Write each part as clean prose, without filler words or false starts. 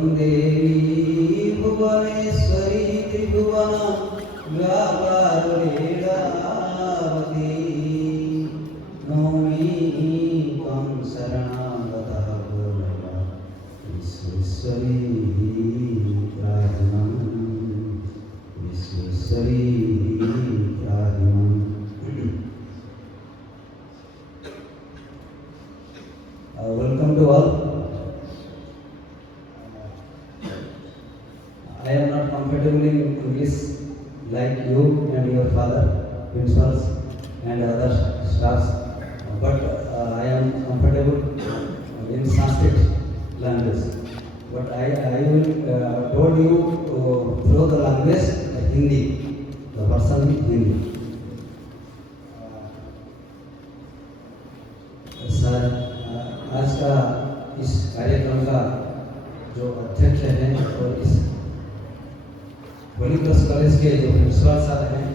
देवी भुवनेश्वरी त्रिभुवन व्यापारलीलावती नौमी त्वं शरणागतः पूर्णया विश्वेश्वरी प्रार्थनम् विश्वेश्वरी प्रार्थनम्। Welcome to all. I am not comfortable in English like you and your father, principals and other staffs, but I am comfortable in Sanskrit language. But I will told you through the language Hindi, the version Hindi. Sir, आज का इस कार्यक्रम का जो अध्यक्ष हैं और इस होली क्रॉस कॉलेज के जो प्रिंसिपल साहब हैं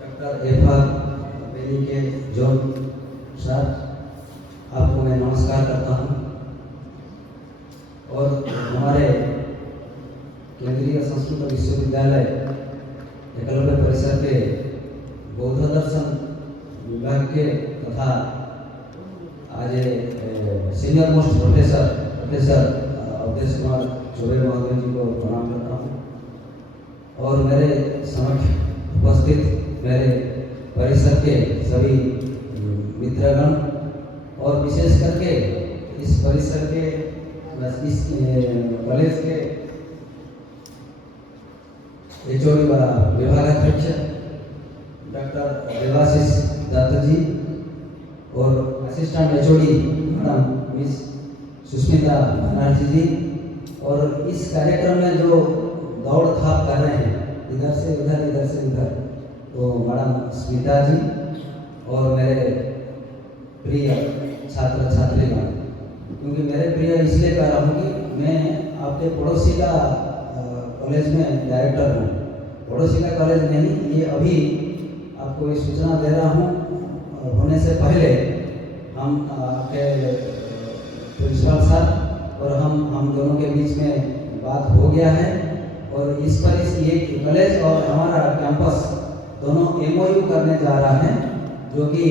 डॉक्टर एफआर बेनी के जॉन सर, आपको मैं नमस्कार करता हूं। और हमारे केंद्रीय संस्कृत विश्वविद्यालय एकलव्य परिसर के बौद्ध दर्शन विभाग के तथा आज senior most professor Avadhesh Kumar Chaubey महोदय जी को प्रणाम करता हूँ। और मेरे समक्ष उपस्थित मेरे परिसर के सभी मित्रगण और विशेष करके इस परिसर के इस कॉलेज के एचओडी विभागाध्यक्ष डॉक्टर देवाशीष दत्त जी और assistant HOD madam miss Sushmita Banerjee ji, और इस कार्यक्रम में जो दौड़ धाप कर रहे हैं इधर से उधर तो मैडम स्मिता जी और मेरे प्रिय छात्र छात्रीगण। क्योंकि मेरे प्रिय इसलिए कह रहा हूँ कि मैं आपके पड़ोसी का कॉलेज में डायरेक्टर हूँ। पड़ोसी का कॉलेज नहीं, ये अभी आपको ये सूचना दे रहा हूँ होने से पहले हम आपके प्रिंसिपल सर और हम दोनों के बीच में बात हो गया है। और इस पर ये कॉलेज और हमारा कैंपस दोनों एमओयू करने जा रहा है, जो कि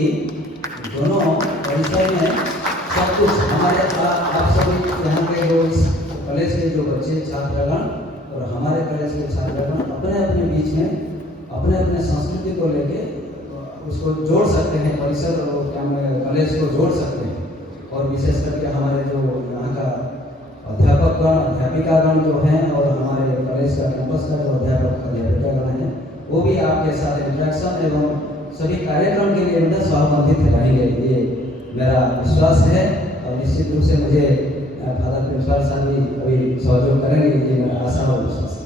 दोनों परिसर में सब कुछ हमारे आप सभी यहाँ के जो इस कॉलेज के जो बच्चे छात्रगण और हमारे कॉलेज के छात्रगण अपने अपने बीच में अपने अपने संस्कृति को लेके उसको जोड़ सकते हैं, परिसर और कॉलेज को जोड़ सकते हैं। और विशेष करके हमारे जो यहाँ का अध्यापकगण अध्यापिकागण जो हैं और हमारे कॉलेज का कैंपस का जो अध्यापक अध्यापिकागण हैं वो भी आपके साथ इंटरेक्शन एवं सभी कार्यक्रम के लिए उनका सहमत रहेंगे, ये मेरा विश्वास है। और निश्चित रूप से मुझे फादर प्रिंसिपल साहब भी अभी सहयोग करेंगे, ये मेरा आशा और विश्वास है।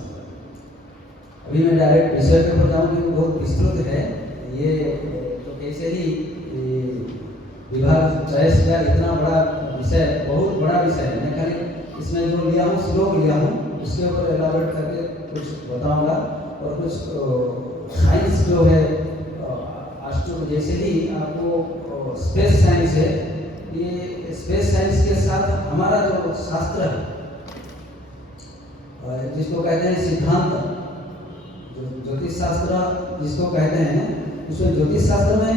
अभी मैं डायरेक्ट विषय के ऊपर जाऊँगी, बहुत विस्तृत है ये, तो कैसे ही विभाग चॉइस का इतना बड़ा विषय, बहुत बड़ा विषय है। मैं खाली इसमें जो लिया हूँ श्लोक लिया हूँ उसके ऊपर एलाबोरेट करके कुछ बताऊंगा। और कुछ साइंस जो है एस्ट्रो, जैसे ही आपको स्पेस साइंस है, ये स्पेस साइंस के साथ हमारा जो शास्त्र है जिसको कहते हैं सिद्धांत, जो ज्योतिष शास्त्र जिसको कहते हैं, उसमें ज्योतिष शास्त्र में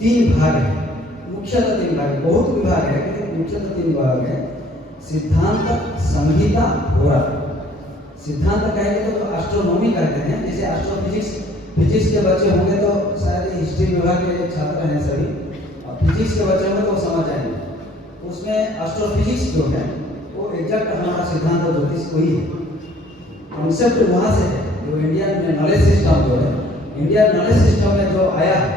3 भाग है, मुख्यतः 3 भाग है, बहुत विभाग है लेकिन मुख्यतः 3 भाग है। सिद्धांत, संहिता, होरा। सिद्धांत कहेंगे तो एस्ट्रोनॉमी कहते हैं, जैसे फिजिक्स के बच्चे होंगे तो शायद हिस्ट्री विभाग के छात्र हैं सभी, और फिजिक्स के बच्चे होंगे तो वो समझ आएंगे। उसमें एस्ट्रोफिजिक्स जो है वो एग्जैक्ट हमारा सिद्धांत और ज्योतिष वही है, कॉन्सेप्ट वहाँ से है। जो इंडियन नॉलेज सिस्टम जो है, इंडियन नॉलेज सिस्टम में जो आया है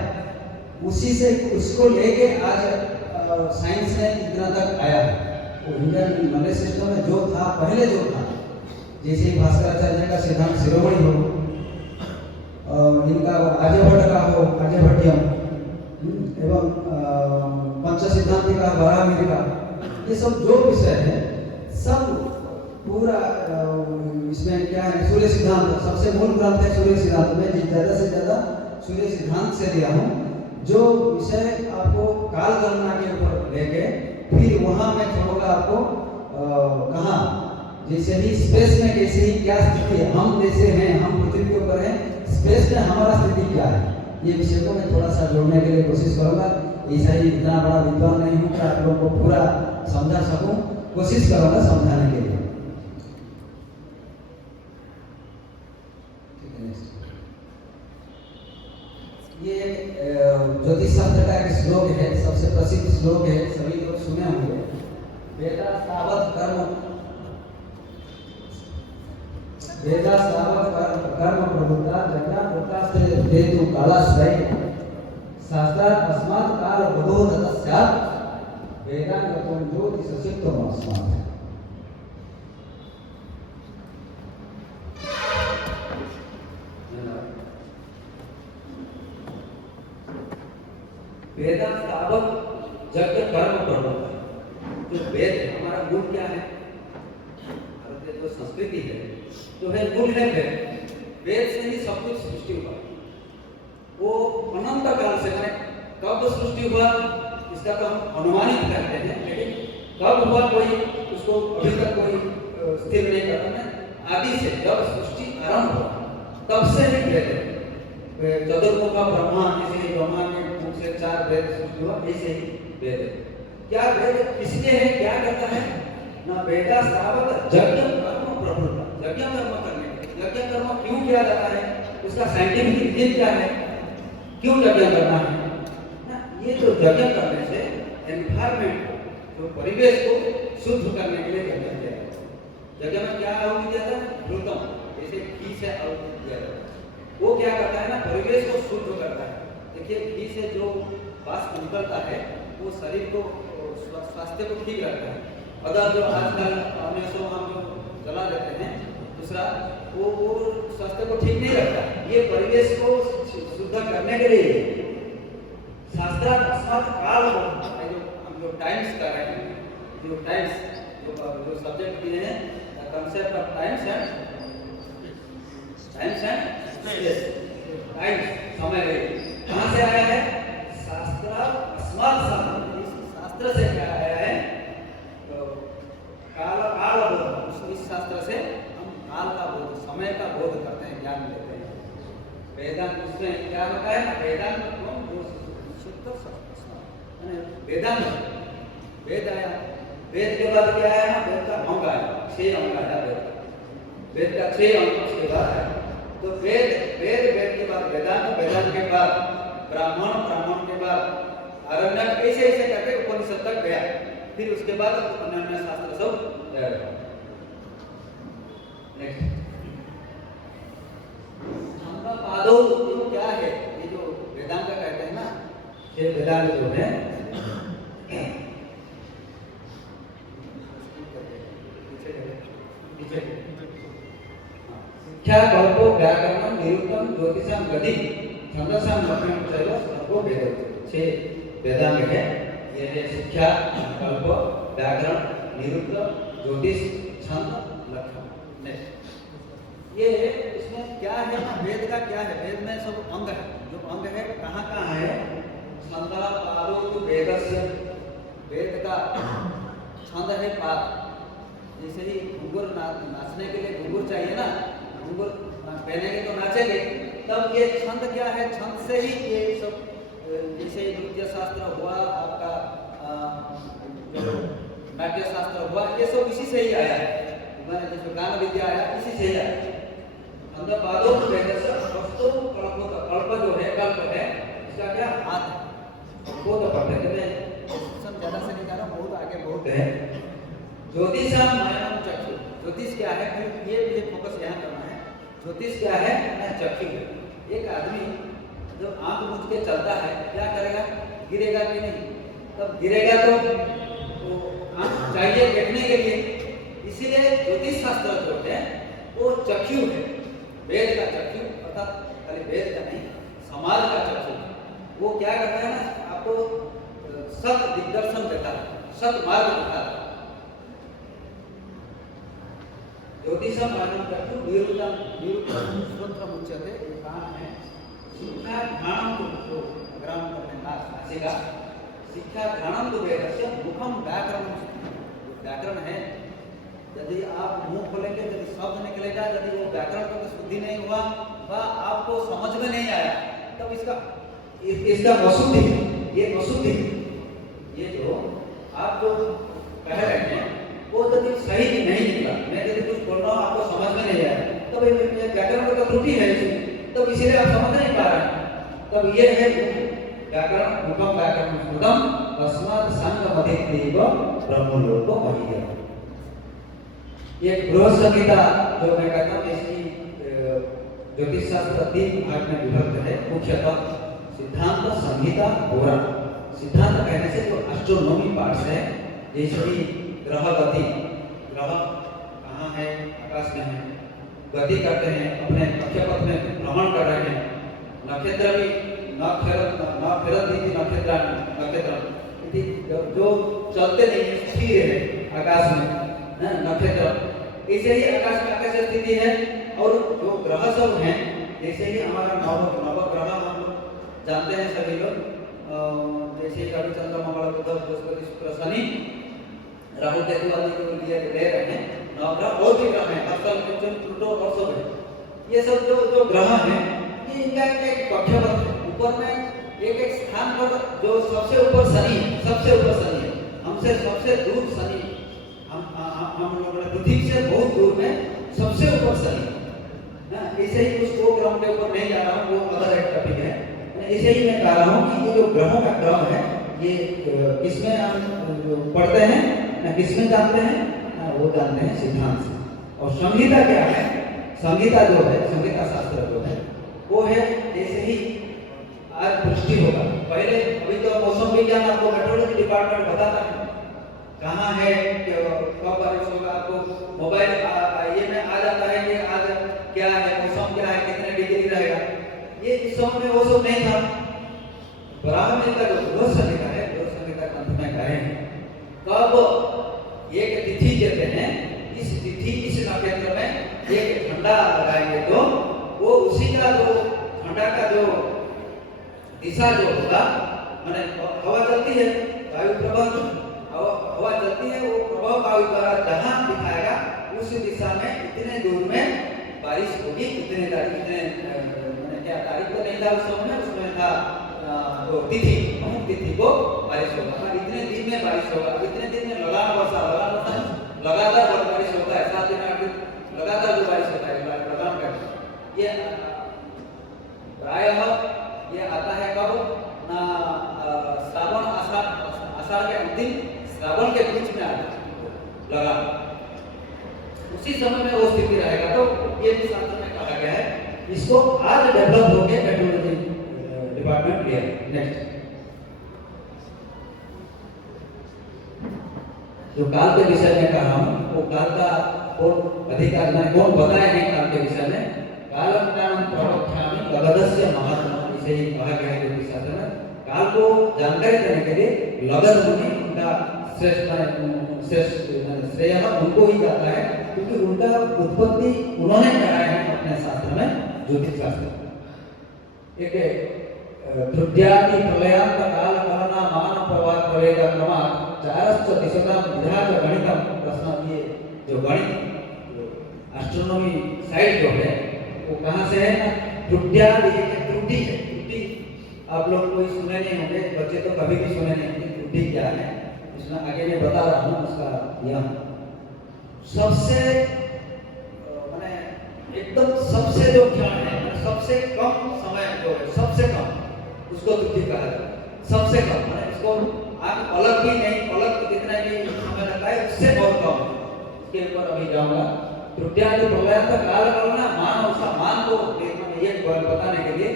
उसी से उसको लेके आज साइंस ने इतना तक आया है। वो इंडियन नॉलेज सिस्टम में जो था पहले जो था, जैसे भास्कराचार्य का सिद्धांत शिरोमणि हो, इनका आर्यभट्ट का हो आर्यभट्टियम, एवं पंच सिद्धांति का वराहमिहिर का, ये सब जो विषय है सब पूरा इसमें क्या है, सूर्य सिद्धांत सबसे मूल ग्रंथ है। सूर्य सिद्धांत में ज़्यादा से ज़्यादा सूर्य सिद्धांत से लिया हूँ, जो विषय आपको काल गणना के ऊपर लेके, फिर वहाँ मैं छोड़ूंगा आपको कहा जैसे ही स्पेस में कैसे ही क्या स्थिति है, हम जैसे हैं, हम पृथ्वी के ऊपर हैं, स्पेस में हमारा स्थिति क्या है, ये विषय को मैं थोड़ा सा जोड़ने के लिए कोशिश करूंगा। ऐसा ही इतना बड़ा विद्वान नहीं हूँ कि आप लोगों को पूरा समझा सकूं, कोशिश करूंगा समझाने के लिए। ये ज्योतिष शास्त्र का एक श्लोक है, सबसे प्रसिद्ध श्लोक है, सभी लोग सुने होंगे। वेदा सावत कर्म प्रभुता जज्ञा प्रता से हेतु कालाश्रय शास्त्र अस्मात् काल बोध तस्यात् वेदांगतम ज्योतिष सिद्धम अस्मात्। वेदा सावक यज्ञ कर्म प्रभुता, जो वेद है, हमारा मूल क्या है, भारतीय जो संस्कृति है, जो है मूल है वेद। वेद से ही सब कुछ सृष्टि हुआ। वो अनंत काल से, मैंने कब सृष्टि हुआ इसका तो हम अनुमानित करते हैं, लेकिन कब हुआ कोई उसको अभी तक कोई स्थिर नहीं करता है। आदि से जब सृष्टि आरंभ हुआ तब से ही वेद है। चतुर्मुख ब्रह्मा, जैसे ब्रह्मा के मुख से 4 वेद सृष्टि हुआ, ऐसे ही वेद है। क्या वेद किसके है, क्या करता है ना, वेदा सावत यज्ञ कर्म प्रभुता, यज्ञ कर्म करने, यज्ञ कर्म क्यों किया जाता है, उसका साइंटिफिक रीजन क्या है, क्यों यज्ञ करना है ना। ये जो यज्ञ करने से एनवायरमेंट को, जो परिवेश को शुद्ध करने के लिए यज्ञ किया जाता है। यज्ञ में क्या आहुति दिया जाता है, घृतम, जैसे घी से आहुति दिया जाता है। वो क्या करता है ना, परिवेश को शुद्ध करता है। देखिए घी से जो वाष्प निकलता है वो शरीर को, स्वास्थ्य को ठीक रखता है। अगर जो आजकल हमेशा हम जो जला देते हैं दूसरा, वो स्वास्थ्य को ठीक नहीं रखता। ये परिवेश को शुद्ध करने के लिए शास्त्र अस्मात् काल, जो हम जो टाइम्स कर रहे हैं, जो टाइम्स जो सब्जेक्ट दिए हैं, कंसेप्ट ऑफ टाइम्स एंड समय कहाँ से आया है, शास्त्र अस्मात् शास्त्र से क्या आया है, तो काल बोध, इस शास्त्र से हम काल का बोध, समय का बोध करते हैं, ज्ञान लेते हैं। वेदांत उसमें क्या होता है, वेदांत जो शुद्ध वेदांत, वेद आया, वेद के बाद क्या आया ना, वेद का अंग आया, 6 अंग आया वेद का 6 अंग उसके बाद आया। तो वेद के बाद वेदांत, वेदांत के बाद ब्राह्मण, ब्राह्मण के बाद आरण्यक, ऐसे ऐसे करके उपनिषद तक गया। फिर उसके बाद अन्य शास्त्र सब गया। नेक्स्ट छंद पादो क्या है, ये जो वेदांत कहते हैं ना, ये वेदांत जो है क्या कल्पो व्याकरणम निरुक्तम ज्योतिषम गति छंदसाम लक्षणम चैव सर्वो वेद। 6 वेदांग है, ये है शिक्षा, कल्प, व्याकरण, निरुक्त, ज्योतिष, छंद, लक्षण। नेक्स्ट ये इसमें क्या है ना, वेद का क्या है, वेद में सब अंग है, जो अंग है कहाँ कहाँ है, छंद पादो वेदस्य, वेद का छंद है पाद। जैसे ही घुंघरू नाचने के लिए घुंघरू चाहिए ना, घुंघरू पहनेंगे तो नाचेंगे, तब ये छंद क्या है, छंद से ही ये सब, जैसे नृत्य शास्त्र हुआ आपका, जो नाट्य शास्त्र हुआ, ये सब इसी से ही आया है। मैंने जैसे गान विद्या आया, इसी से ही आया। छंद पादो वेदस्य वस्तु कल्प, कल्प जो है, कल्प है, इसका क्या हाथ है, बहुत पढ़ते हैं, ज्यादा से नहीं जा रहा, बहुत आगे बहुत है। ज्योतिषम नयनम चक्षु, ज्योतिष क्या है, फिर ये मुझे फोकस यहाँ करना है। ज्योतिष क्या है ना, चक्षु। एक आदमी जब आंख मूंद के चलता है, क्या करेगा, गिरेगा कि नहीं, तब गिरेगा तो आंख चाहिए देखने के लिए, इसीलिए ज्योतिष शास्त्र जो है वो चक्षु है, वेद का चक्षु, अर्थात खाली वेद का नहीं, समाज का चक्षु। वो क्या करता है ना, आपको सत दिग्दर्शन देता है, सत मार्ग दिखाता है। ज्योतिषम मानव चक्षु निरुक्तम स्वतंत्र मुच्यते, ये काम है। शिक्षा ध्यानम तो ग्राम करने का आसेगा, शिक्षा ध्यानम तो वेदस्य मुखम व्याकरण, व्याकरण है यदि आप मुंह खोलेंगे, यदि शब्द निकलेगा, यदि वो व्याकरण का शुद्धि नहीं हुआ व आपको समझ में नहीं आया, तब इसका अशुद्धि, ये अशुद्धि, ये जो आप जो कह रहे हैं वो यदि सही नहीं निकला, मैं यदि कुछ बोल रहा हूँ आपको समझ में नहीं आया, तब ये व्याकरण का त्रुटि है इसमें, तब इसीलिए आप समझ नहीं पा रहे हैं। तब ये है व्याकरण मुखम व्याकरण शुद्धम तस्मात् संगमधिदेव ब्रह्मलोको महिया। ये बृहत् संहिता जो मैं कहता हूँ, इसकी ज्योतिष शास्त्र 3 भाग में विभक्त है। मुख्यतः सिद्धांत, संहिता, पुराण। सिद्धांत कहने से जो एस्ट्रोनॉमी पार्ट्स है, जैसे कि ग्रह गति, ग्रह कहाँ है, आकाश में है, गति करते हैं, अपने कक्षपथ में भ्रमण कर रहे हैं, नक्षत्र भी नक्षत्र जो चलते नहीं है, स्थिर है आकाश में, नक्षत्र। इसे ही आकाश में आकाश स्थिति है। और जो ग्रह सब हैं, जैसे ही हमारा नवग्रह हम लोग जानते हैं सभी लोग, जैसे रवि, चंद्र, मंगल, बुध, बृहस्पति, शुक्र, शनि, राहु, केतु आदि को लिए ले रहे हैं नवग्रह। और भी ग्रह हैं, अक्सर, प्लूटो और सब है। ये सब जो ग्रह हैं, ये इनका एक कक्षपथ है। ऊपर में एक स्थान पर जो सबसे ऊपर शनि है, सबसे ऊपर शनि है, हमसे सबसे दूर शनि, हम लोग पृथ्वी से बहुत दूर में सबसे ऊपर शनि है। ऐसे ही कुछ दो ग्रहों के ऊपर नहीं जा रहा हूँ, वो अदर एक टॉपिक है। ऐसे ही मैं कह रहा हूँ कि ये जो ग्रहों का क्रम है, ये किसमें हम पढ़ते हैं ना, किसमें जानते हैं ना, वो जानते हैं सिद्धांत से। और संहिता क्या है? संहिता जो है, संहिता शास्त्र जो है, वो है जैसे ही आज वृष्टि होगा, पहले अभी तो मौसम विज्ञान आपको मेट्रोलॉजी डिपार्टमेंट बताता है कहाँ है, कब बारिश होगा, आपको मोबाइल ये में आ जाता है कि आज क्या है, मौसम क्या है, कितने डिग्री रहेगा। ये इस समय में वो सब नहीं था। ब्राह्मण का जो बृहत् संहिता है, बृहत् संहिता ग्रंथ में कहे कब एक तिथि देते हैं, इस तिथि इस नक्षत्र में एक ठंडा लगाएंगे तो वो उसी का जो ठंडा का जो दिशा जो होगा, माने हवा चलती है, वायु प्रवाह, हवा चलती है, वो प्रभाव वायु द्वारा जहां दिखाएगा उस दिशा में इतने दूर में बारिश होगी, इतने तारीख, इतने मैंने क्या तारीख तो नहीं था उस समय में, उसमें था तो तिथि, अमुक तिथि को बारिश होगा, इतने दिन में बारिश होगा, इतने दिन में लगातार बारिश होता है, 7 दिन 8 दिन लगातार जो बारिश होता है, लगातार का ये प्रायः ये आता है कब ना, श्रावण आषाढ़ के अंतिम, श्रावण के बीच में आता है लगा, उसी समय में वो स्थिति रहेगा। तो ये भी शास्त्र में कहा गया है। इसको आज डेवलप हो गया मेट्रोलॉजी डिपार्टमेंट लिया। नेक्स्ट, जो काल के विषय में कहा हूँ, वो काल का कौन अधिकार में कौन बताए हैं काल के विषय में, कालम कालम प्रवक्ष्यामि लगधस्य महात्मा, इसे ही कहा गया है ज्योतिष शास्त्र में। काल को जानकारी देने के लिए लगध मुनि उनका श्रेष्ठ श्रेय उनको ही जाता है, क्योंकि उनका उत्पत्ति उन्होंने कराया है अपने शास्त्र में, ज्योतिष शास्त्र। एक ध्रुव्यादि प्रलयांत काल करना मान प्रवाह प्रवेग क्रमा चारश्च दिशता विधात गणितम प्रश्न। ये जो गणित एस्ट्रोनॉमी साइड जो है वो कहाँ से है ना, ध्रुव्यादि एक त्रुटि है। त्रुटि आप लोग कोई सुने नहीं होंगे, बच्चे तो कभी भी सुने नहीं होंगे त्रुटि क्या है, इसमें आगे मैं बता रहा हूँ उसका नियम। सबसे माने एकदम सबसे जो क्षण है, सबसे कम समय जो है, सबसे कम, उसको त्रुटि कहा जाता है। सबसे कम माने इसको आंख पलक भी नहीं, पलक जितना भी समय लगता है उससे बहुत कम है। इसके ऊपर अभी जाऊंगा। त्रुट्यादि प्रलयांत काल करना मान, उसका मान को ये बताने के लिए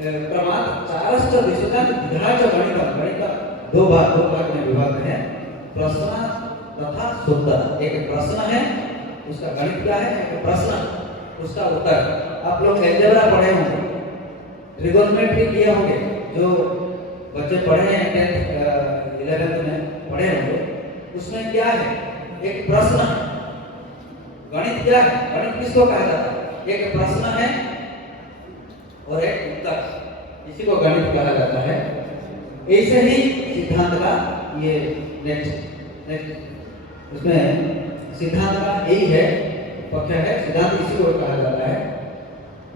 प्रमाण चारश्च दिशता विधात गणितम, गणित दो भाग में विभाग है, प्रश्न तथा उत्तर। एक प्रश्न है, उसका गणित क्या है, एक प्रश्न उसका उत्तर। आप लोग अलजेब्रा पढ़े होंगे, ट्रिगोनोमेट्री किए होंगे, जो बच्चे पढ़े हैं 10th 11th में पढ़े होंगे, उसमें क्या है, एक प्रश्न। गणित क्या है, गणित किसको कहा जाता है, एक प्रश्न है और एक उत्तर, इसी को गणित कहा जाता है। ऐसे ही सिद्धांत का ये नेक्स्ट उसमें सिद्धांत का यही है, पक्ष है, सिद्धांत इसी को कहा जाता है।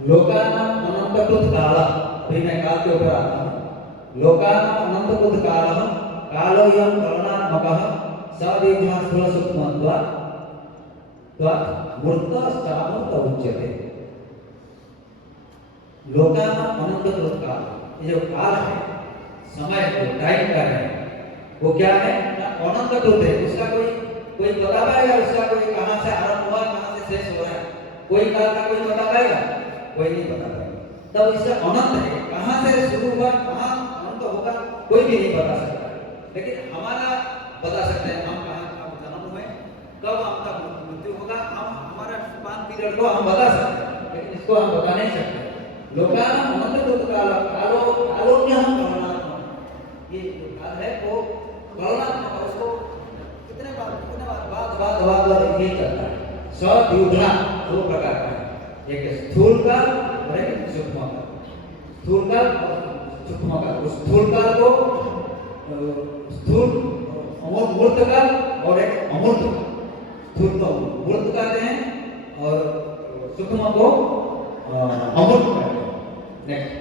लोकानाम अनंतकृत काल, अभी मैं काल के ऊपर आता हूँ। लोकानाम अनंतकृत काल कालोयम कलनात्मकः सदीर्घ स्थूल सूक्ष्मत्वात् मूर्तश्चामूर्त उच्यते। लोकानाम अनंतकृत काल, ये जो काल है, समय जो टाइम का है, वो क्या है? अनंतकृत है। उसका कोई बता पाएगा? उसका कोई कहाँ से आरंभ हुआ, कहाँ से शेष हो रहा है? कोई काल का कोई बता पाएगा? कोई नहीं बता पाएगा। तब इसका अनंत है, कहाँ से शुरू हुआ, कहाँ अंत होगा, कोई भी नहीं बता सकता। लेकिन हमारा बता सकते हैं, हम कहाँ जन्म हुए, कब आपका मृत्यु होगा, हम हमारा स्पान पीरियड को हम बता सकते हैं, लेकिन इसको हम बता नहीं सकते। लोकानाम अनंतकृत काल कालोन्य हम कलनात्मक, ये जो काल है वो कलनात्मक, उसको कितने बार यही करता है। सद्युधा दो प्रकार का है, एक स्थूल काल और एक सूक्ष्म काल। स्थूल काल और सूक्ष्म काल। उस स्थूल काल को स्थूल मूर्त काल और एक अमूर्त काल। स्थूल को मूर्त कहते हैं और सूक्ष्म को अमूर्त कहते हैं। नेक्स्ट,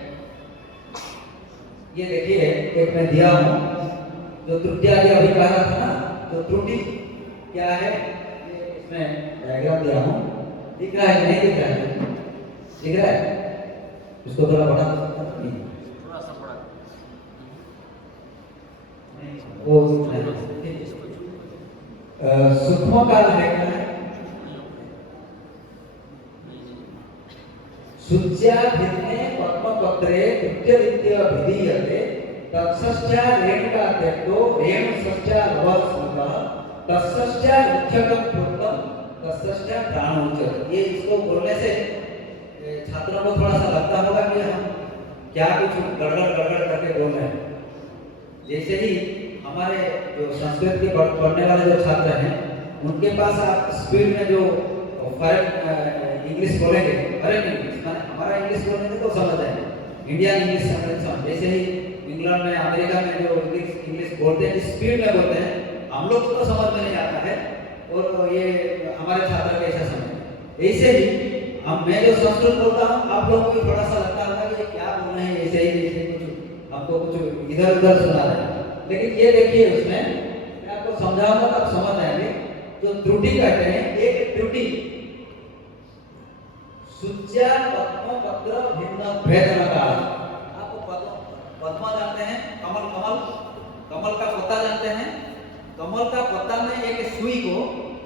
ये देखिए, एक मैं दिया हूँ जो त्रुटि आदि अभी कहा था ना, तो त्रुटि क्या है, ये इसमें डायग्राम दिया हूँ। दिख रहा है कि नहीं दिख रहा है? दिख रहा है? इसको थोड़ा बड़ा नहीं, थोड़ा सा बड़ा वो सूक्ष्म काल है क्या है? शुच्या भिन्ने पद्मपत्रे कृत्यरित्य विधीयते तत्सश्चा रेणुका त्यक्तो रेणुसश्चा लवस्मृतः तत्सश्चा मुख्यकं कृतं तत्सश्चा प्राणोच्यते। ये इसको बोलने से छात्रों को थोड़ा सा लगता होगा कि हम क्या कुछ गड़बड़ करके बोल रहे हैं। जैसे ही हमारे जो संस्कृत के पढ़ने वाले जो छात्र हैं, उनके पास आप स्पीड में जो फॉरेन इंग्लिश बोलेंगे, फॉरेन इंग्लिश माने हमारा इंग्लिश बोलेंगे तो समझ जाएंगे, इंडियन इंग्लिश समझ। जैसे ही इंग्लैंड में, अमेरिका में जो इंग्लिश बोलते हैं, स्पीड में बोलते हैं, हम लोग को तो समझ में नहीं आता है, और ये हमारे छात्र कैसा समझ। ऐसे ही मैं जो संस्कृत बोलता हूँ, आप लोगों को थोड़ा सा लगता होगा कि ये क्या बोल रहे हैं, ऐसे ही कुछ हमको कुछ इधर उधर सुना रहे हैं। लेकिन ये देखिए, उसमें मैं आपको समझाऊंगा तब समझ आएंगे। जो त्रुटि कहते हैं, एक त्रुटि शुच्या पद्मपत्र भिन्न भेदनकाल। आपको पद्म जानते हैं, कमल का पत्ता जानते हैं। कमल का पत्ता में एक सुई को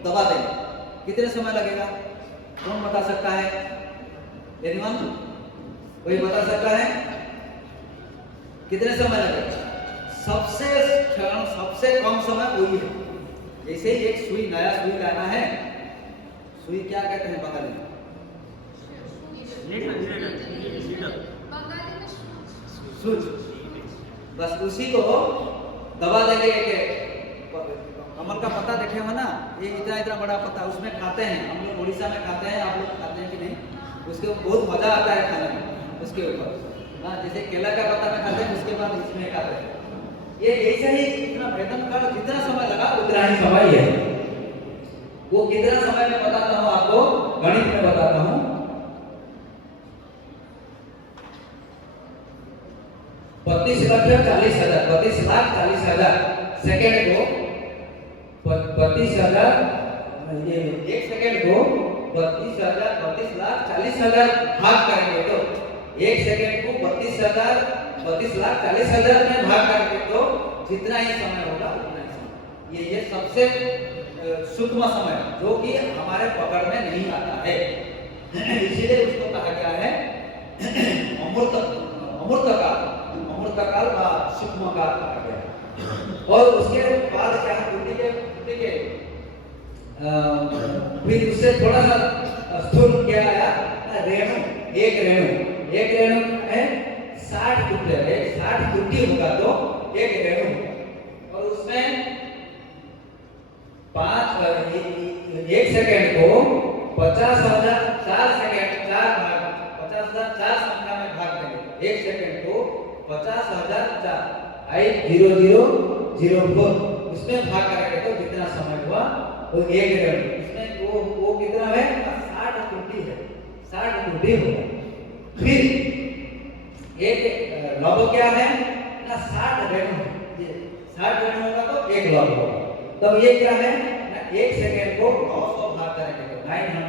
दबा देंगे, कितने समय लगेगा? कौन बता सकता है? एनीवन? कोई बता सकता है कितने समय लगेगा? सबसे कम समय वही है। जैसे ही एक सुई, नया सुई लाना है, सुई क्या कहते हैं बंगाली में? सूच। बस उसी को दबा देंगे। कमल का पत्ता देखे हो ना, ये इतना बड़ा पत्ता, उसमें खाते हैं हम लोग, उड़ीसा में खाते हैं, आप लोग खाते हैं कि नहीं? उसके बहुत मजा आता है खाने में, उसके ऊपर। हाँ, जैसे केला का पत्ता में खाते हैं, उसके बाद इसमें खाते हैं। ये ऐसा ही इतना वेतन का जितना समय लगा उतना ही समय है। वो कितना समय में बताता हूँ आपको, गणित में बताता हूँ। 32,40,000 सेकेंड को 32,000, ये एक सेकेंड को 32,40,000 भाग करेंगे तो एक सेकेंड को 32,40,000 में भाग करेंगे तो जितना ही समय होगा उतना ही समय। ये सबसे सूक्ष्म समय जो कि हमारे पकड़ में नहीं आता है, इसीलिए उसको कहा गया है अमूर्त काल। अमूर्त काल का सूक्ष्म काल कहा गया। और उसके बाद क्या त्रुटि के फिर उससे थोड़ा सा स्थूल क्या आया? रेणु। एक रेणु है 60 टुकड़े। 60 त्रुटि होगा तो एक रेणु, और उसमें 1 सेकेंड को 50,000 4 सेकेंड 4 भाग, 50,000 4 संख्या में भाग देंगे। 1 सेकेंड को 50,004 80004 उसमें भाग करेंगे तो जितना समय हुआ तो 1 सेकंड। इसमें वो कितना है? 60 त्रुटि है, 60 त्रुटि होगा। फिर एक लव क्या है ना, 60 रेणु, ये 60 रेणु होगा तो 1 लव होगा। तब ये क्या है ना, 1 सेकंड को 900 भाग करेंगे तो 900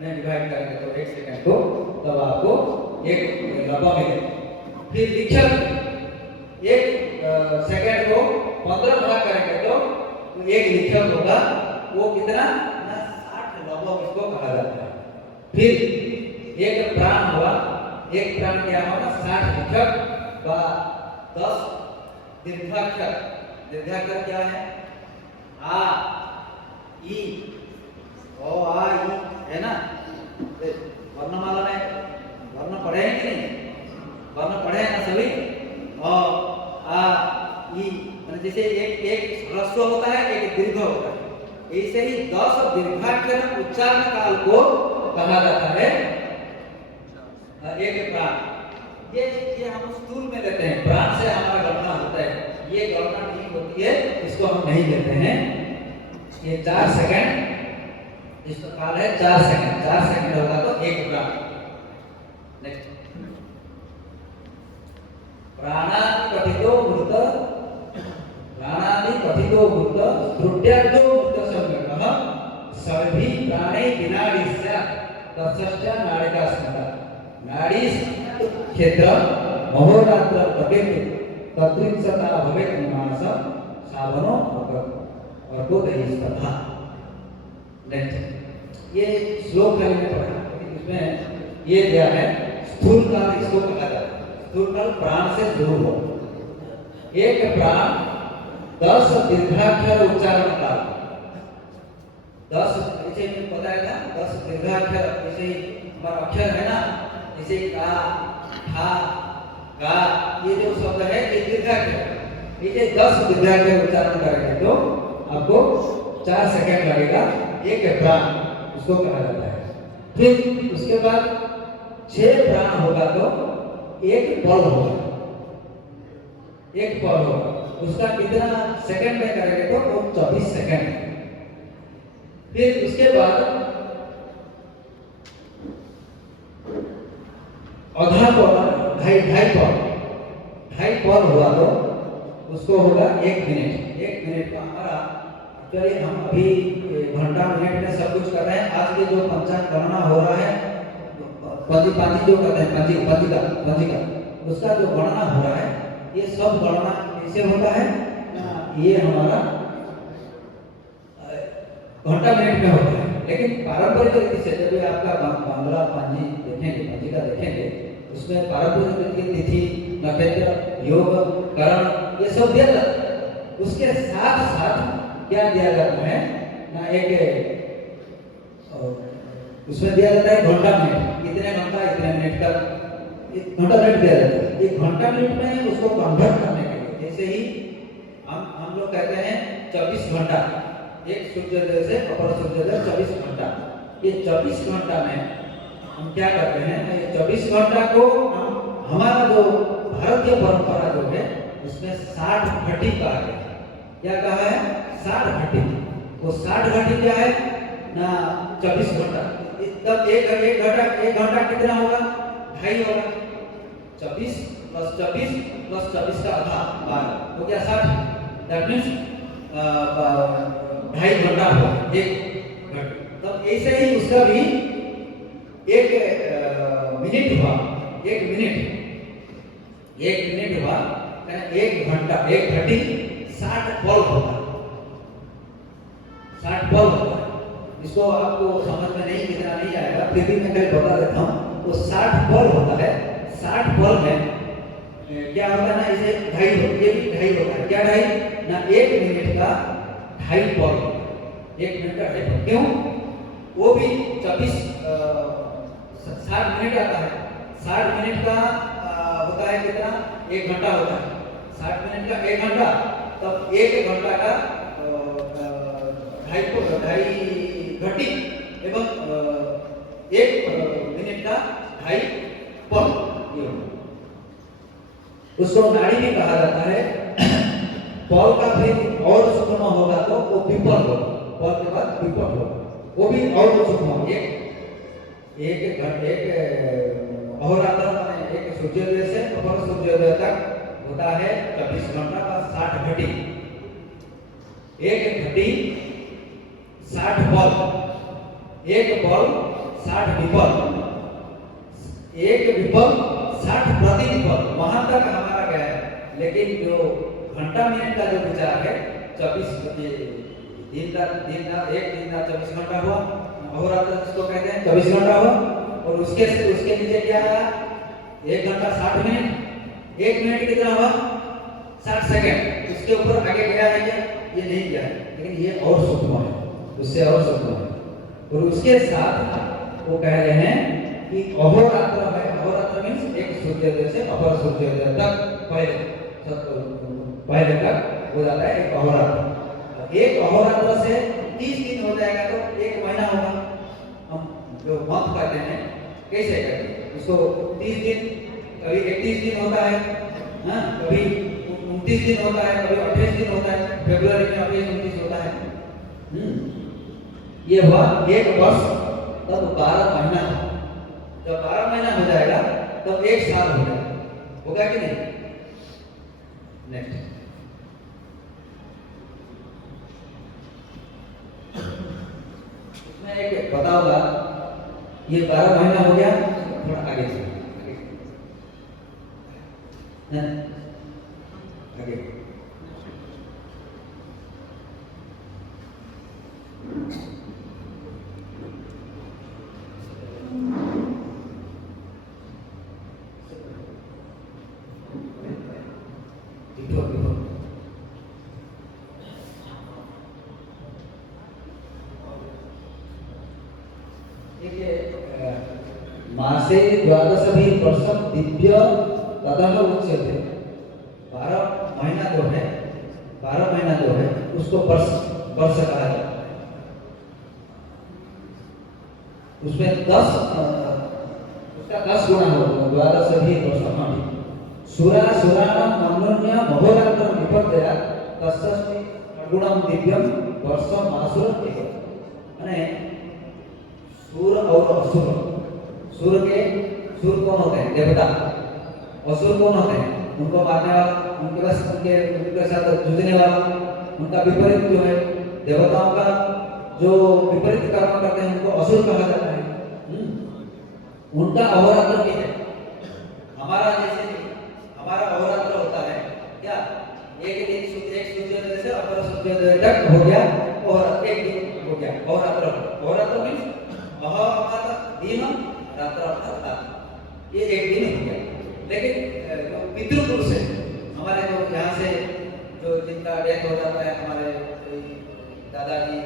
में डिवाइड करेंगे तो 1 सेकंड को, तब आपको 1 लव मिलेगा। फिर लिखक 1 सेकंड को 15 भाग करेंगे तो 1 लिखक होगा, वो कितना ना 60 लव इसको कहा जाता है। फिर 1 प्राण हुआ, 1 प्राण क्या होगा, 60 लिखक व 10 दीर्घाक्षर। दीर्घाक्षर क्या है? आ, ई, ओ, आ, ई है ना। वर्णमाला में वर्ण पढ़े हैं कि नहीं? वर्ण पढ़े हैं ना सभी? अ, आ, ई, मतलब जैसे एक ह्रस्व होता है, एक दीर्घ होता है, ऐसे ही 10 दीर्घाक्षर उच्चारण काल को कहा जाता है 1 प्राण। ये हम स्थूल में लेते हैं, प्राण से हमारा गणना होता है, ये गणना नहीं होती है, इसको हम नहीं लेते हैं। ये 4 सेकंड इसका काल है, 4 सेकंड, 4 सेकंड होगा तो 1 प्राण। नेक्स्ट, प्राणादि कथितो मृत, प्राणादि कथितो मृत त्रुट्यादो मृत संज्ञकः सर्वि प्राणे विनाडी स्यात् तत्सश्च नाड़िका स्मृता। नाड़ी क्षेत्र महोरात्र प्रकृति तत्त्विंसता भवेत् निमास सावनो अर्को दहिस्तथा। नेक्स्ट, ये श्लोक कल में पढ़ा, इसमें ये दिया है स्थूल काल इसको कहा जाता है। स्थूल काल प्राण से शुरू हो, 1 प्राण 10 दीर्घाक्षर उच्चारण काल, 10 ऐसे में बताया था, 10 दीर्घाक्षर, जैसे हमारा अक्षर है ना, जैसे का, था, गा, ये जो शब्द है ये दीर्घाक्षर, इसे 10 दीर्घाक्षर उच्चारण करेंगे तो आपको 4 सेकंड लगेगा। 1 प्राण उसको कहा जाता है। फिर उसके बाद 6 प्राण होगा तो 1 पल होगा, 1 पल होगा, उसका कितना सेकंड में करेंगे तो वो 24 सेकंड। फिर उसके बाद आधा पल, ढाई पल हुआ तो उसको होगा 1 मिनट। 1 मिनट का हमारा, चलिए हम अभी घंटा मिनट में सब कुछ कर रहे हैं। आज के जो पंचांग गणना हो रहा है, पंजी जो करते हैं, पंजिका, उसका जो गणना हो रहा है, ये सब गणना कैसे होता है ना, ये हमारा घंटा मिनट में होता है। लेकिन पारंपरिक रीति से जब आपका बांग्ला पंजी देखेंगे, पंजिका देखेंगे, उसमें पारंपरिक रीति की तिथि, नक्षत्र, योग, करण ये सब दिया जाता है। उसके साथ साथ क्या दिया जाता है ना, एक उसमें दिया जाता है घंटा मिनट, इतने घंटा इतने मिनट का घंटा मिनट दिया जाता है। 1 घंटा मिनट में उसको कन्वर्ट करने के लिए, जैसे ही हम लोग कहते हैं 24 घंटा, एक सूर्योदय से अपर सूर्योदय 24 घंटा, ये 24 घंटा में हम क्या करते हैं, ये 24 घंटा को हम, हमारा जो भारतीय परंपरा जो है उसमें 60 घटी कहा गया। क्या कहा है? 60 घटी। वो 60 घटी क्या है ना, 24 घंटा। तब एक घंटा कितना होगा? 2.5 होगा। 24 + 24 + 24 का आधा 12 हो गया 60। दैट मीन्स 2.5 घंटा हो 1 घंटा। तब ऐसे ही उसका भी 1 मिनट हुआ, 1 मिनट हुआ, 1 घंटा, 1 घटी 60 पल होता है, 60 पल होता है। इसको आपको समझ में नहीं, कितना नहीं आएगा, फिर भी मैं कल बता देता हूँ। तो 60 पल होता है। 60 पल में क्या होता है ना, इसे 2.5 होता है, ये भी 2.5 होता है। क्या 2.5 ना, 1 मिनट का 2.5 पल, 1 मिनट का 2.5 पल। क्यों? वो भी 24 60 मिनट आता है। 60 मिनट का होता है कितना? 1 घंटा होता है। 60 मिनट का 1 घंटा, तब 1 घंटा का 2.5 घटी एवं 1 मिनट का 2.5 पल, उसको नाड़ी भी कहा जाता है। पल का फिर और सूक्ष्म होगा तो वो विपल होगा। बल के बाद विपद होगा, वो भी और सूक्ष्म होगा। एक अहोरात्र माने एक सूर्योदय से अपर सूर्योदय तक होता है 24 घंटा का 60 घटी। एक घटी 60 बल, एक बल 60 विपद, एक विपद 60 प्रति विपद, वहां तक हमारा गया है। लेकिन जो घंटा मिनट का जो विचार है 24 दिन का एक दिन का 24 घंटा हुआ, अहोरात्र जिसको कहते हैं 24 घंटा हुआ। और उसके नीचे क्या है, 1 घंटा 60 मिनट, 1 मिनट कितना हुआ 60 सेकंड। इसके ऊपर आगे गया है क्या, ये नहीं गया है, लेकिन ये और सूक्ष्म है, उससे और सूक्ष्म है। और उसके साथ वो कह रहे हैं कि अहोरात्र है, अहोरात्र मींस एक सूर्योदय से अपर सूर्योदय तक पहले तक हो जाता है एक अहोरात्र। एक अहोरात्र से 30 दिन हो जाएगा तो 1 महीना होगा। हम जो मंथ कहते हैं कैसे कहते हैं उसको, 30 दिन, कभी 31 दिन होता है, हाँ, कभी 29 दिन होता है, कभी 28 दिन होता है, फरवरी में 28-29 होता है। ये हुआ एक वर्ष, तब 12 महीना। जब 12 महीना हो जाएगा तब 1 साल हो जाएगा, होगा कि नहीं? नेक्स्ट इसमें एक बताऊंगा, ये 12 महीना हो गया, थोड़ा आगे से आगे मासे द्वादशभी वर्षम दिव्य तदह उच्यते। 12 महीना जो है, 12 महीना जो है उसको वर्ष कहा जाता है। उसमें 10 उसका 10 गुना होगा, द्वादशभी वर्षम सुरा सुराणाम अन्योन्य महोरात्र विपद्या तस्मै गुणम दिव्यम वर्षम आसुर एक। माने सूर और असुर, सूर कौन होते हैं? देवता। असुर कौन होते हैं? उनको मारने वाला, उनके साथ जूझने वाला, उनका विपरीत जो है, देवताओं का जो विपरीत कर्म करते हैं उनको असुर कहा जाता है। उनका अहोरात्र भी है। हमारा जैसे हमारा अहोरात्र होता है क्या, एक दिन एक सूर्योदय से अपर सूर्योदय तक हो गया, और एक दिन हो गया अहोरात्र। अहोरात्र मींस दिन, रात्र अर्थात रात, ये एक दिन हो गया। लेकिन पितृपुरुष है हमारे, जो यहाँ से जो जिनका डेथ हो जाता है, हमारे दादाजी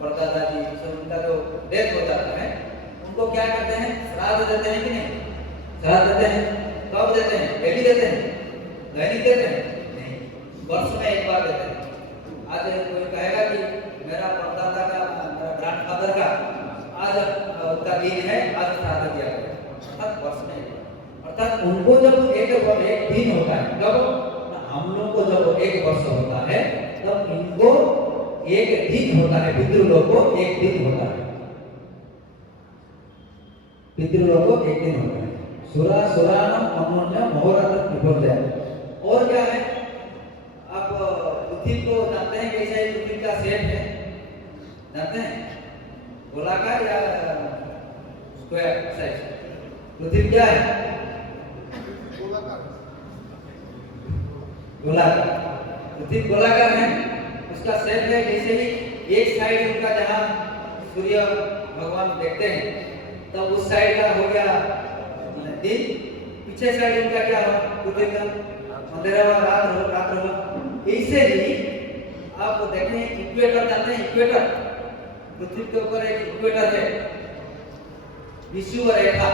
परदादाजी सब, उनका जो डेथ हो जाता है, उनको क्या करते हैं? श्राद्ध देते हैं कि नहीं? श्राद्ध देते हैं। कब देते हैं? डेली देते हैं? दैनिक देते हैं? नहीं, वर्ष में एक बार देते हैं। आज कोई कहेगा कि मेरा परदादा का, मेरा ग्रैंडफादर का आज उनका दिन है, आज श्राद्ध दिया गया, अर्थात वर्ष में एक बार। अर्थात उनको जब एक दिन होता है, जब हम लोग को जब 1 वर्ष होता है, तब इनको 1 दिन होता है, पितृलोक को 1 दिन होता है, पितृलोक को 1 दिन होता है। सुरा सुराणम अन्योन्य महोरात्र विपद्या। और क्या है, आप पृथ्वी को जानते हैं कैसे पृथ्वी का शेप है? जानते हैं? गोलाकार या स्क्वायर साइज? पृथ्वी क्या है? गोलाकार। पृथ्वी गोलाकार है, उसका शेप है जैसे ही एक साइड उनका जहां सूर्य भगवान देखते हैं, तब तो उस साइड का हो गया दिन, पीछे साइड उनका क्या हुआ? पृथ्वी का अंधेरा हुआ, रात्र हुआ। ऐसे ही आप देखें, इक्वेटर जानते हैं? इक्वेटर, पृथ्वी के ऊपर एक इक्वेटर है, विषुव रेखा।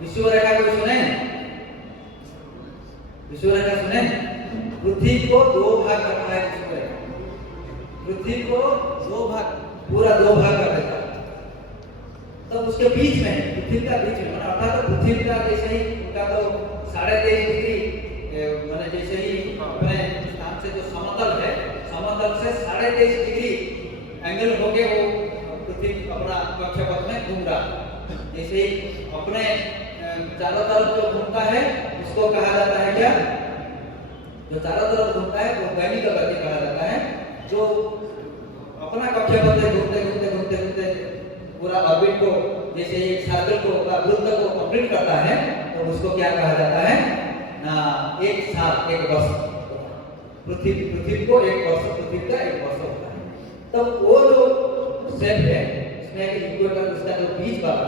विषुव रेखा कोई सुने? विषुव रेखा सुने? पृथ्वी को 2 भाग करता है विषुव रेखा। पृथ्वी को 2 भाग, पूरा 2 भाग कर देता है। तब उसके बीच में, पृथ्वी का बीच में, अर्थात पृथ्वी का जैसे ही उनका तो 23.5 डिग्री, माने जैसे ही अपने स्थान से जो समतल है, समतल से 23.5 डिग्री एंगल होके वो पृथ्वी अपना कक्षपथ में घूम रहा। जैसे ही अपने चारों तरफ जो घूमता है उसको कहा जाता है क्या? जो चारों तरफ घूमता है वो दैनिक गति कहा जाता है। जो अपना कक्षपथ में घूमते घूमते घूमते घूमते पूरा ऑर्बिट को, जैसे एक सर्कल को या वृत्त को कंप्लीट करता है तो उसको क्या कहा जाता है ना? एक साल, एक वर्ष। पृथ्वी को एक वर्ष, पृथ्वी का एक वर्ष होता है। तब वो जो शेप है इसमें एक इक्वेटर, उसका जो बीच वाला,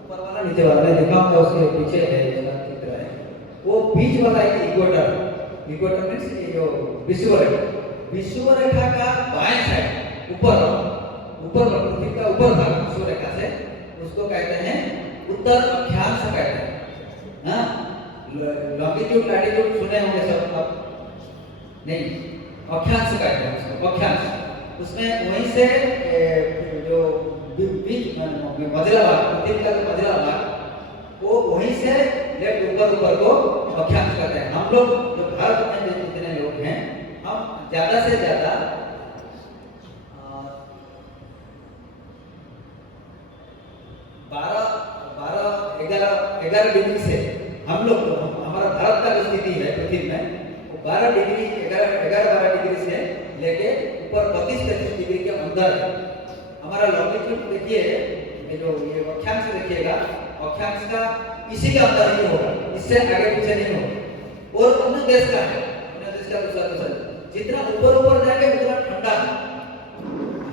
ऊपर वाला नीचे वाला मैं दिखाऊंगा, उसके पीछे है इसका चित्र है। वो बीच वाला एक इक्वेटर, इक्वेटर मींस ये जो विषुव रेखा का बाएं साइड ऊपर पृथ्वी का ऊपर भाग विषुव रेखा से, उसको कहते हैं उत्तर अक्षांश कहते हैं। हाँ, लॉन्गिट्यूड लैटिट्यूड सुने होंगे सब आप? नहीं, अक्षांश कहते हैं उसको, अक्षांश। उसमें वहीं से जो बीच मझला भाग, पृथ्वी का जो मझला भाग, वो वहीं से लेफ्ट ऊपर को अक्षांश कहते हैं। हम लोग जो भारत में जितने लोग हैं, हम ज्यादा से ज्यादा 11 डिग्री से हम लोग, हमारा भारत का जो स्थिति है पृथ्वी में, वो 12 डिग्री 11-12 डिग्री से लेके ऊपर 32-33 डिग्री के अंदर है। हमारा लॉन्गिट्यूड देखिए, ये अक्षांश देखिएगा, अक्षांश का इसी के अंदर ही होगा, इससे आगे पीछे नहीं होगा। और अन्य देश का है, अन्य देश का दूसरा जितना ऊपर जाएंगे उतना ठंडा है।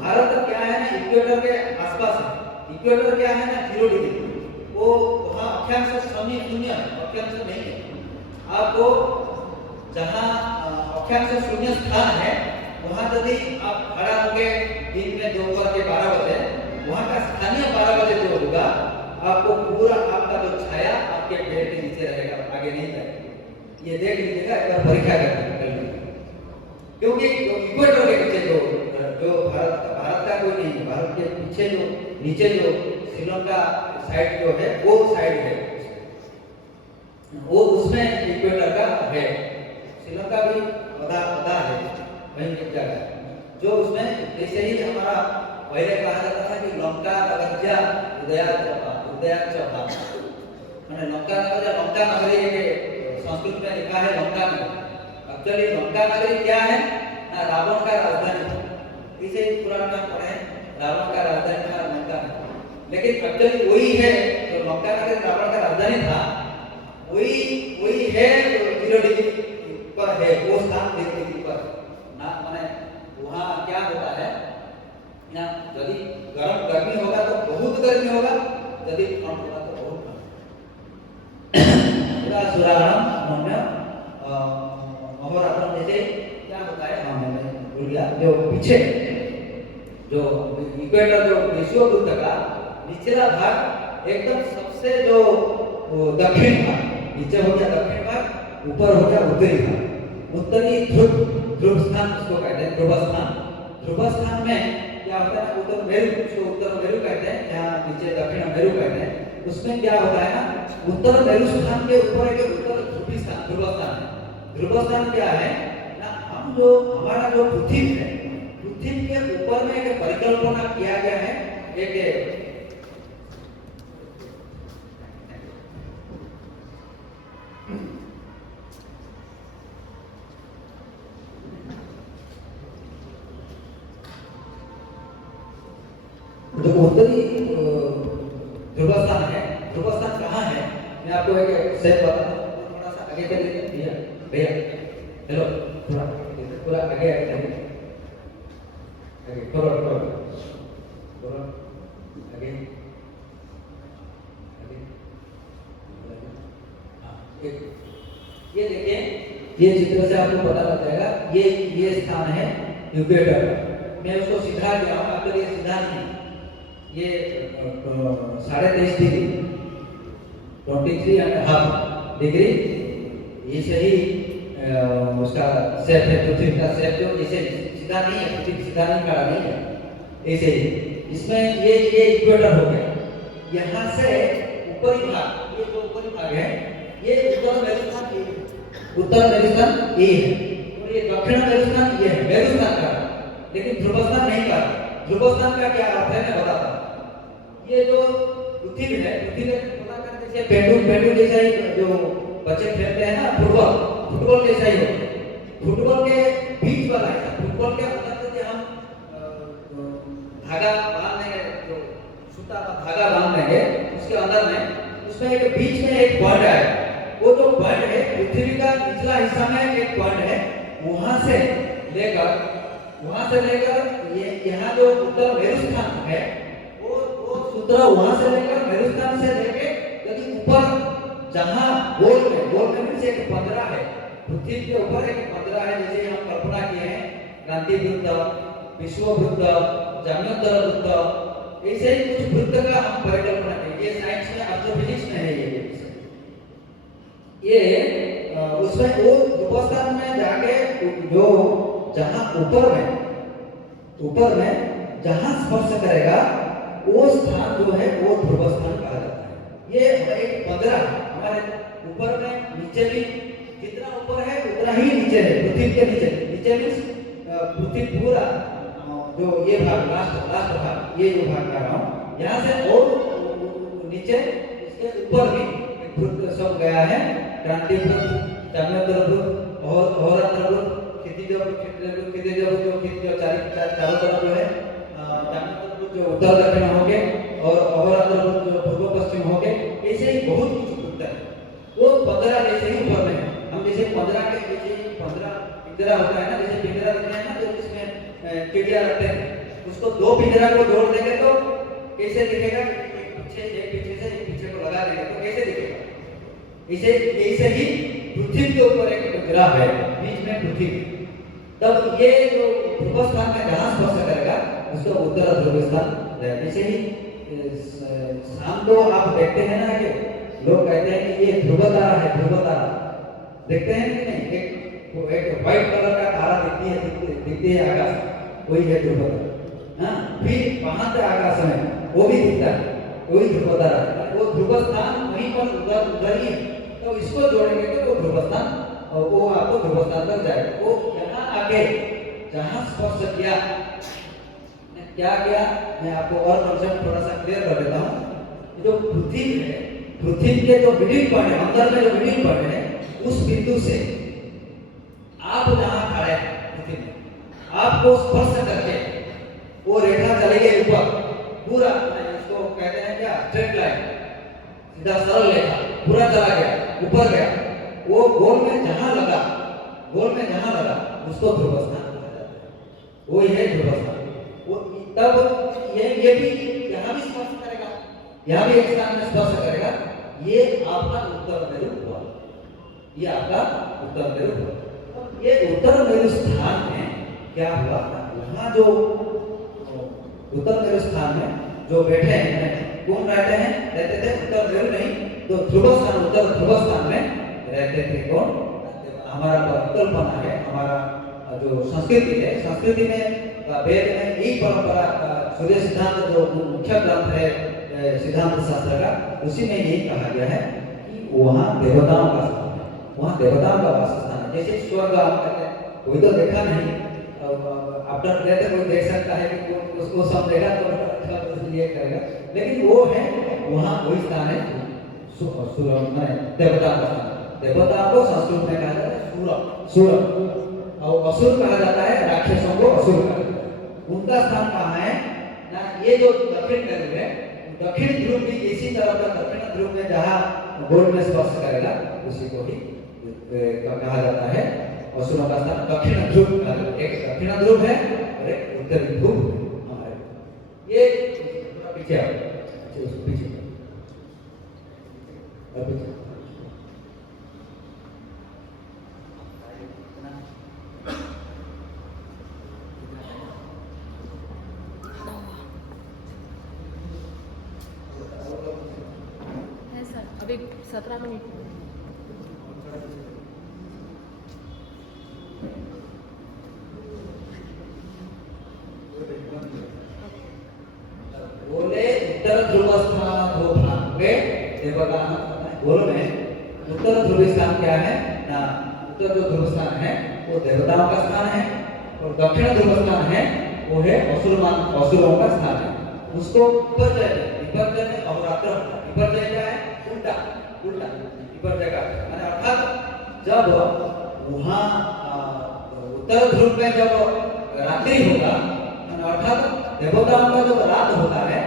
भारत का क्या है ना, इक्वेटर के आसपास है। इक्वेटर क्या है ना, 0 डिग्री, वो वहाँ अक्षांश शून्य है, अक्षांश नहीं है। आपको जहाँ अक्षांश शून्य स्थान है, वहाँ यदि आप खड़ा होके दिन में दोपहर के 12 बजे, वहाँ का स्थानीय 12 बजे जो होगा, आपको पूरा आपका जो छाया आपके पेड़ के नीचे रहेगा, आगे नहीं जाएगा। ये देख लीजिएगा, एक बार परीक्षा करके, क्योंकि इक्वेटर के पीछे जो भारत का कोई नहीं है। भारत के पीछे जो नीचे जो श्रीलंका साइड जो है, वो साइड है, वो उसमें इक्वेटर का है। श्रीलंका भी आधा है वहीं एक जगह, जो उसमें जैसे ही हमारा पहले कहा जाता था कि लंका नगर्या उदयाचपा, मैंने लंका नगरी के संस्कृत में लिखा है लंका नगरी। एक्चुअली लंका नगरी क्या है ना, रावण का राजधानी। इसे पुराना नाम पढ़े, रावण का राजधानी था लंका नगरी, लेकिन एक्चुअली वही है जो लंका नगरी रावण का राजधानी था, वही है जो 0 डिग्री पर है, वो स्थान 0 डिग्री पर ना। माने वहाँ क्या होता है ना, यदि गर्मी होगा तो बहुत गर्मी होगा, यदि ठंड होगा तो बहुत ठंड। सुराणम मन्य महोरात्रम, जैसे क्या होता है, हाँ मैंने भूल गया, जो पीछे जो इक्वेटर जो विषुववृत्त का निचला भाग एकदम सबसे जो दक्षिण भाग, नीचे हो गया दक्षिण भाग, ऊपर हो गया उत्तरी भाग। उत्तरी ध्रुव स्थान उसको कहते हैं, ध्रुव स्थान में क्या होता है, उत्तर मेरु, उसको उत्तर मेरु कहते हैं, जहाँ नीचे दक्षिण मेरु कहते हैं। उसमें क्या होता है ना, उत्तर मेरु स्थान के ऊपर एक उत्तर ध्रुवी स्थान, ध्रुव स्थान है। ध्रुव स्थान क्या है ना, हम जो हमारा जो पृथ्वी है, पृथ्वी के ऊपर में एक परिकल्पना किया गया है, एक जो उत्तरी ध्रुव स्थान है, ध्रुव स्थान कहाँ है, मैं आपको एक सेट बताता हूँ। थोड़ा सा आगे चलिए भैया, हेलो, थोड़ा पूरा आगे आगे थोड़ा आगे, ये देखिए, ये चित्र से आपको पता लग जाएगा, ये स्थान है इक्वेटर। मैं उसको सीधा गया हूँ, आपके लिए सीधा नहीं, ये 23.5 डिग्री 23.5 डिग्री, ये सही उसका सेट है, पृथ्वी का सेट जो इसे सीधा नहीं है, पृथ्वी सीधा नहीं खड़ा नहीं है, ऐसे ही इसमें ये इक्वेटर हो गया। यहाँ से ऊपरी भाग, ये जो ऊपरी भाग है, ये उत्तर मेरुस्थान ए है, और ये दक्षिण मेरुस्थान ये है, मेरुस्थान का, लेकिन ध्रुव स्थान नहीं का। ध्रुव स्थान का क्या अर्थ है मैं बताता हूँ। ये जो पृथ्वी है, पृथ्वी पता कर जैसे पेंडू जैसा ही जो बच्चे खेलते हैं ना फुटबॉल जैसा ही हो। फुटबॉल के बीच वाला है, फुटबॉल के अंदर से हम धागा बांध देंगे, जो सूता का धागा बांध देंगे उसके अंदर में, उसमें एक बीच में एक पॉइंट है। वो जो पॉइंट है पृथ्वी का निचला हिस्सा में एक पॉइंट है, वहां से लेकर ये यहाँ जो उत्तर मेरुस्थान है वो सूत्र वहां से लेकर मेरुस्थान से लेके यदि ऊपर जहां गोल में मीन्स एक 15 है, पृथ्वी के ऊपर एक 15 है, जैसे हम कल्पना किए हैं क्रांति वृत्त, विश्व वृत्त, जाम्योत्तर वृत्त, ऐसे ही कुछ वृत्त का हम परिकल्पना किए। ये साइंस में एस्ट्रोफिजिक्स में है ये उसमें वो ध्रुवस्थान में जाके जो जहां ऊपर में जहां स्पर्श करेगा वो स्थान जो है वो ध्रुवस्थान कहा जाता है। ये एक 15 हमारे ऊपर में, नीचे भी जितना ऊपर है उतना ही नीचे है, पृथ्वी के नीचे मीन्स पृथ्वी पूरा जो ये भाग लास्ट भाग, ये जो भाग कर रहा हूँ यहाँ से और नीचे इसके ऊपर भी वृत्त सब गया है, क्रांति वृत्त, जाम्योत्तर वृत्त, अहोरात्र वृत्त, क्षितिज वृत्त जो चारों तरफ जो है, जाम्योत्तर वृत्त जो उत्तर दक्षिण हो गए और अहोरात्र वृत्त जो पूर्व पश्चिम हो गए, ऐसे ही बहुत कुछ वृत्त है। वो 15 जैसे ही ऊपर में हम जैसे 15 के जैसे 15 पिंजरा होता है ना, जैसे पिंजरा देखते हैं ना जो जिसमें चिड़िया रखते हैं, उसको 2 पिंजरा को जोड़ देंगे तो कैसे दिखेगा, एक पीछे से एक पीछे को लगा देंगे तो कैसे दिखेगा। ऐसे ही पृथ्वी के ऊपर एक पिंजरा है, बीच में पृथ्वी, तब ये जो ध्रुव स्थान में जहां स्पर्श करेगा उसको उत्तर ध्रुव स्थान है। ऐसे ही शाम को आप देखते हैं ना कि लोग कहते हैं कि ये ध्रुव तारा है, ध्रुव तारा देखते हैं कि नहीं, एक व्हाइट कलर का तारा दिखती है आकाश, वही है ध्रुव तारा। हाँ, फिर वहां से आकाश में वो भी दिखता है, वही ध्रुव तारा, वो ध्रुव स्थान वहीं पर उधर ही है। तो इसको जोड़ेंगे तो वो ध्रुव स्थान, और वो आपको ध्रुव स्थान तक जाएगा। वो यहाँ आके जहां स्पर्श किया, क्या किया, मैं आपको और कॉन्सेप्ट थोड़ा सा क्लियर कर देता हूँ। जो पृथ्वी है, पृथ्वी के जो मिडिल पॉइंट है, अंदर में जो मिडिल पॉइंट है, उस बिंदु से आप जहां खड़े हैं पृथ्वी में, आपको स्पर्श करके वो रेखा चली गई ऊपर पूरा, इसको कहते हैं क्या, स्ट्रेट लाइन, सीधा सरल रेखा पूरा चला गया, ऊपर गया, वो गोल में जहां लगा उसको ध्रुव स्थान कहा जाता है। वो है ध्रुव स्थान। वो तब ये भी यहाँ भी स्पर्श करेगा, यहाँ भी एक स्थान में स्पर्श करेगा, ये आपका उत्तर मेरु हुआ, ये आपका उत्तर मेरु हुआ। ये उत्तर मेरु स्थान में क्या हुआ, यहाँ जो उत्तर मेरु स्थान में जो बैठे हैं, कौन रहते थे उत्तर मेरु नहीं तो ध्रुव स्थान, उत्तर ध्रुव स्थान में रहते थे कौन, हमारा परिकल्पना है, हमारा जो संस्कृति है, संस्कृति में वेद में यही परंपरा, सूर्य सिद्धांत जो मुख्य ग्रंथ है सिद्धांत शास्त्र का, उसी में यही कहा गया है कि वहाँ देवताओं का स्थान है, वहाँ देवताओं का वास स्थान है। जैसे स्वर्ग आप कहते हैं, कोई तो देखा नहीं, आफ्टर डेथ कोई देख सकता है कि उसको सब देखा तो इसलिए करेगा, लेकिन वो है वहाँ वही स्थान है देवता का स्थान। देवता को संस्कृत में कहा जाता है सूर, और असुर कहा जाता है, राक्षसों को असुर कहा जाता है। उनका स्थान कहाँ है ना, ये जो दक्षिण ध्रुव है, दक्षिण ध्रुव भी इसी तरह का, दक्षिण ध्रुव में जहाँ गोल में स्पर्श करेगा उसी को ही कहा जाता है असुरों का स्थान। दक्षिण ध्रुव, एक दक्षिण ध्रुव है और एक उत्तरी ध्रुव हमारे। ये पीछे पीछे अभी 17 मिनट। बोले उत्तर ध्रुव स्थान दो भाग में देवता गोल में उत्तर ध्रुव स्थान क्या है ना, उत्तर जो ध्रुव स्थान है वो देवताओं का स्थान है, और दक्षिण ध्रुव स्थान है वो है असुरों का स्थान है। उसको विपर्जय में अहोरात्र होता है। विपर्जय क्या है? उल्टा उल्टा विपर्जय का माने अर्थात जब वहाँ उत्तर ध्रुव में जब रात्रि होगा अर्थात देवताओं का जब रात होता है,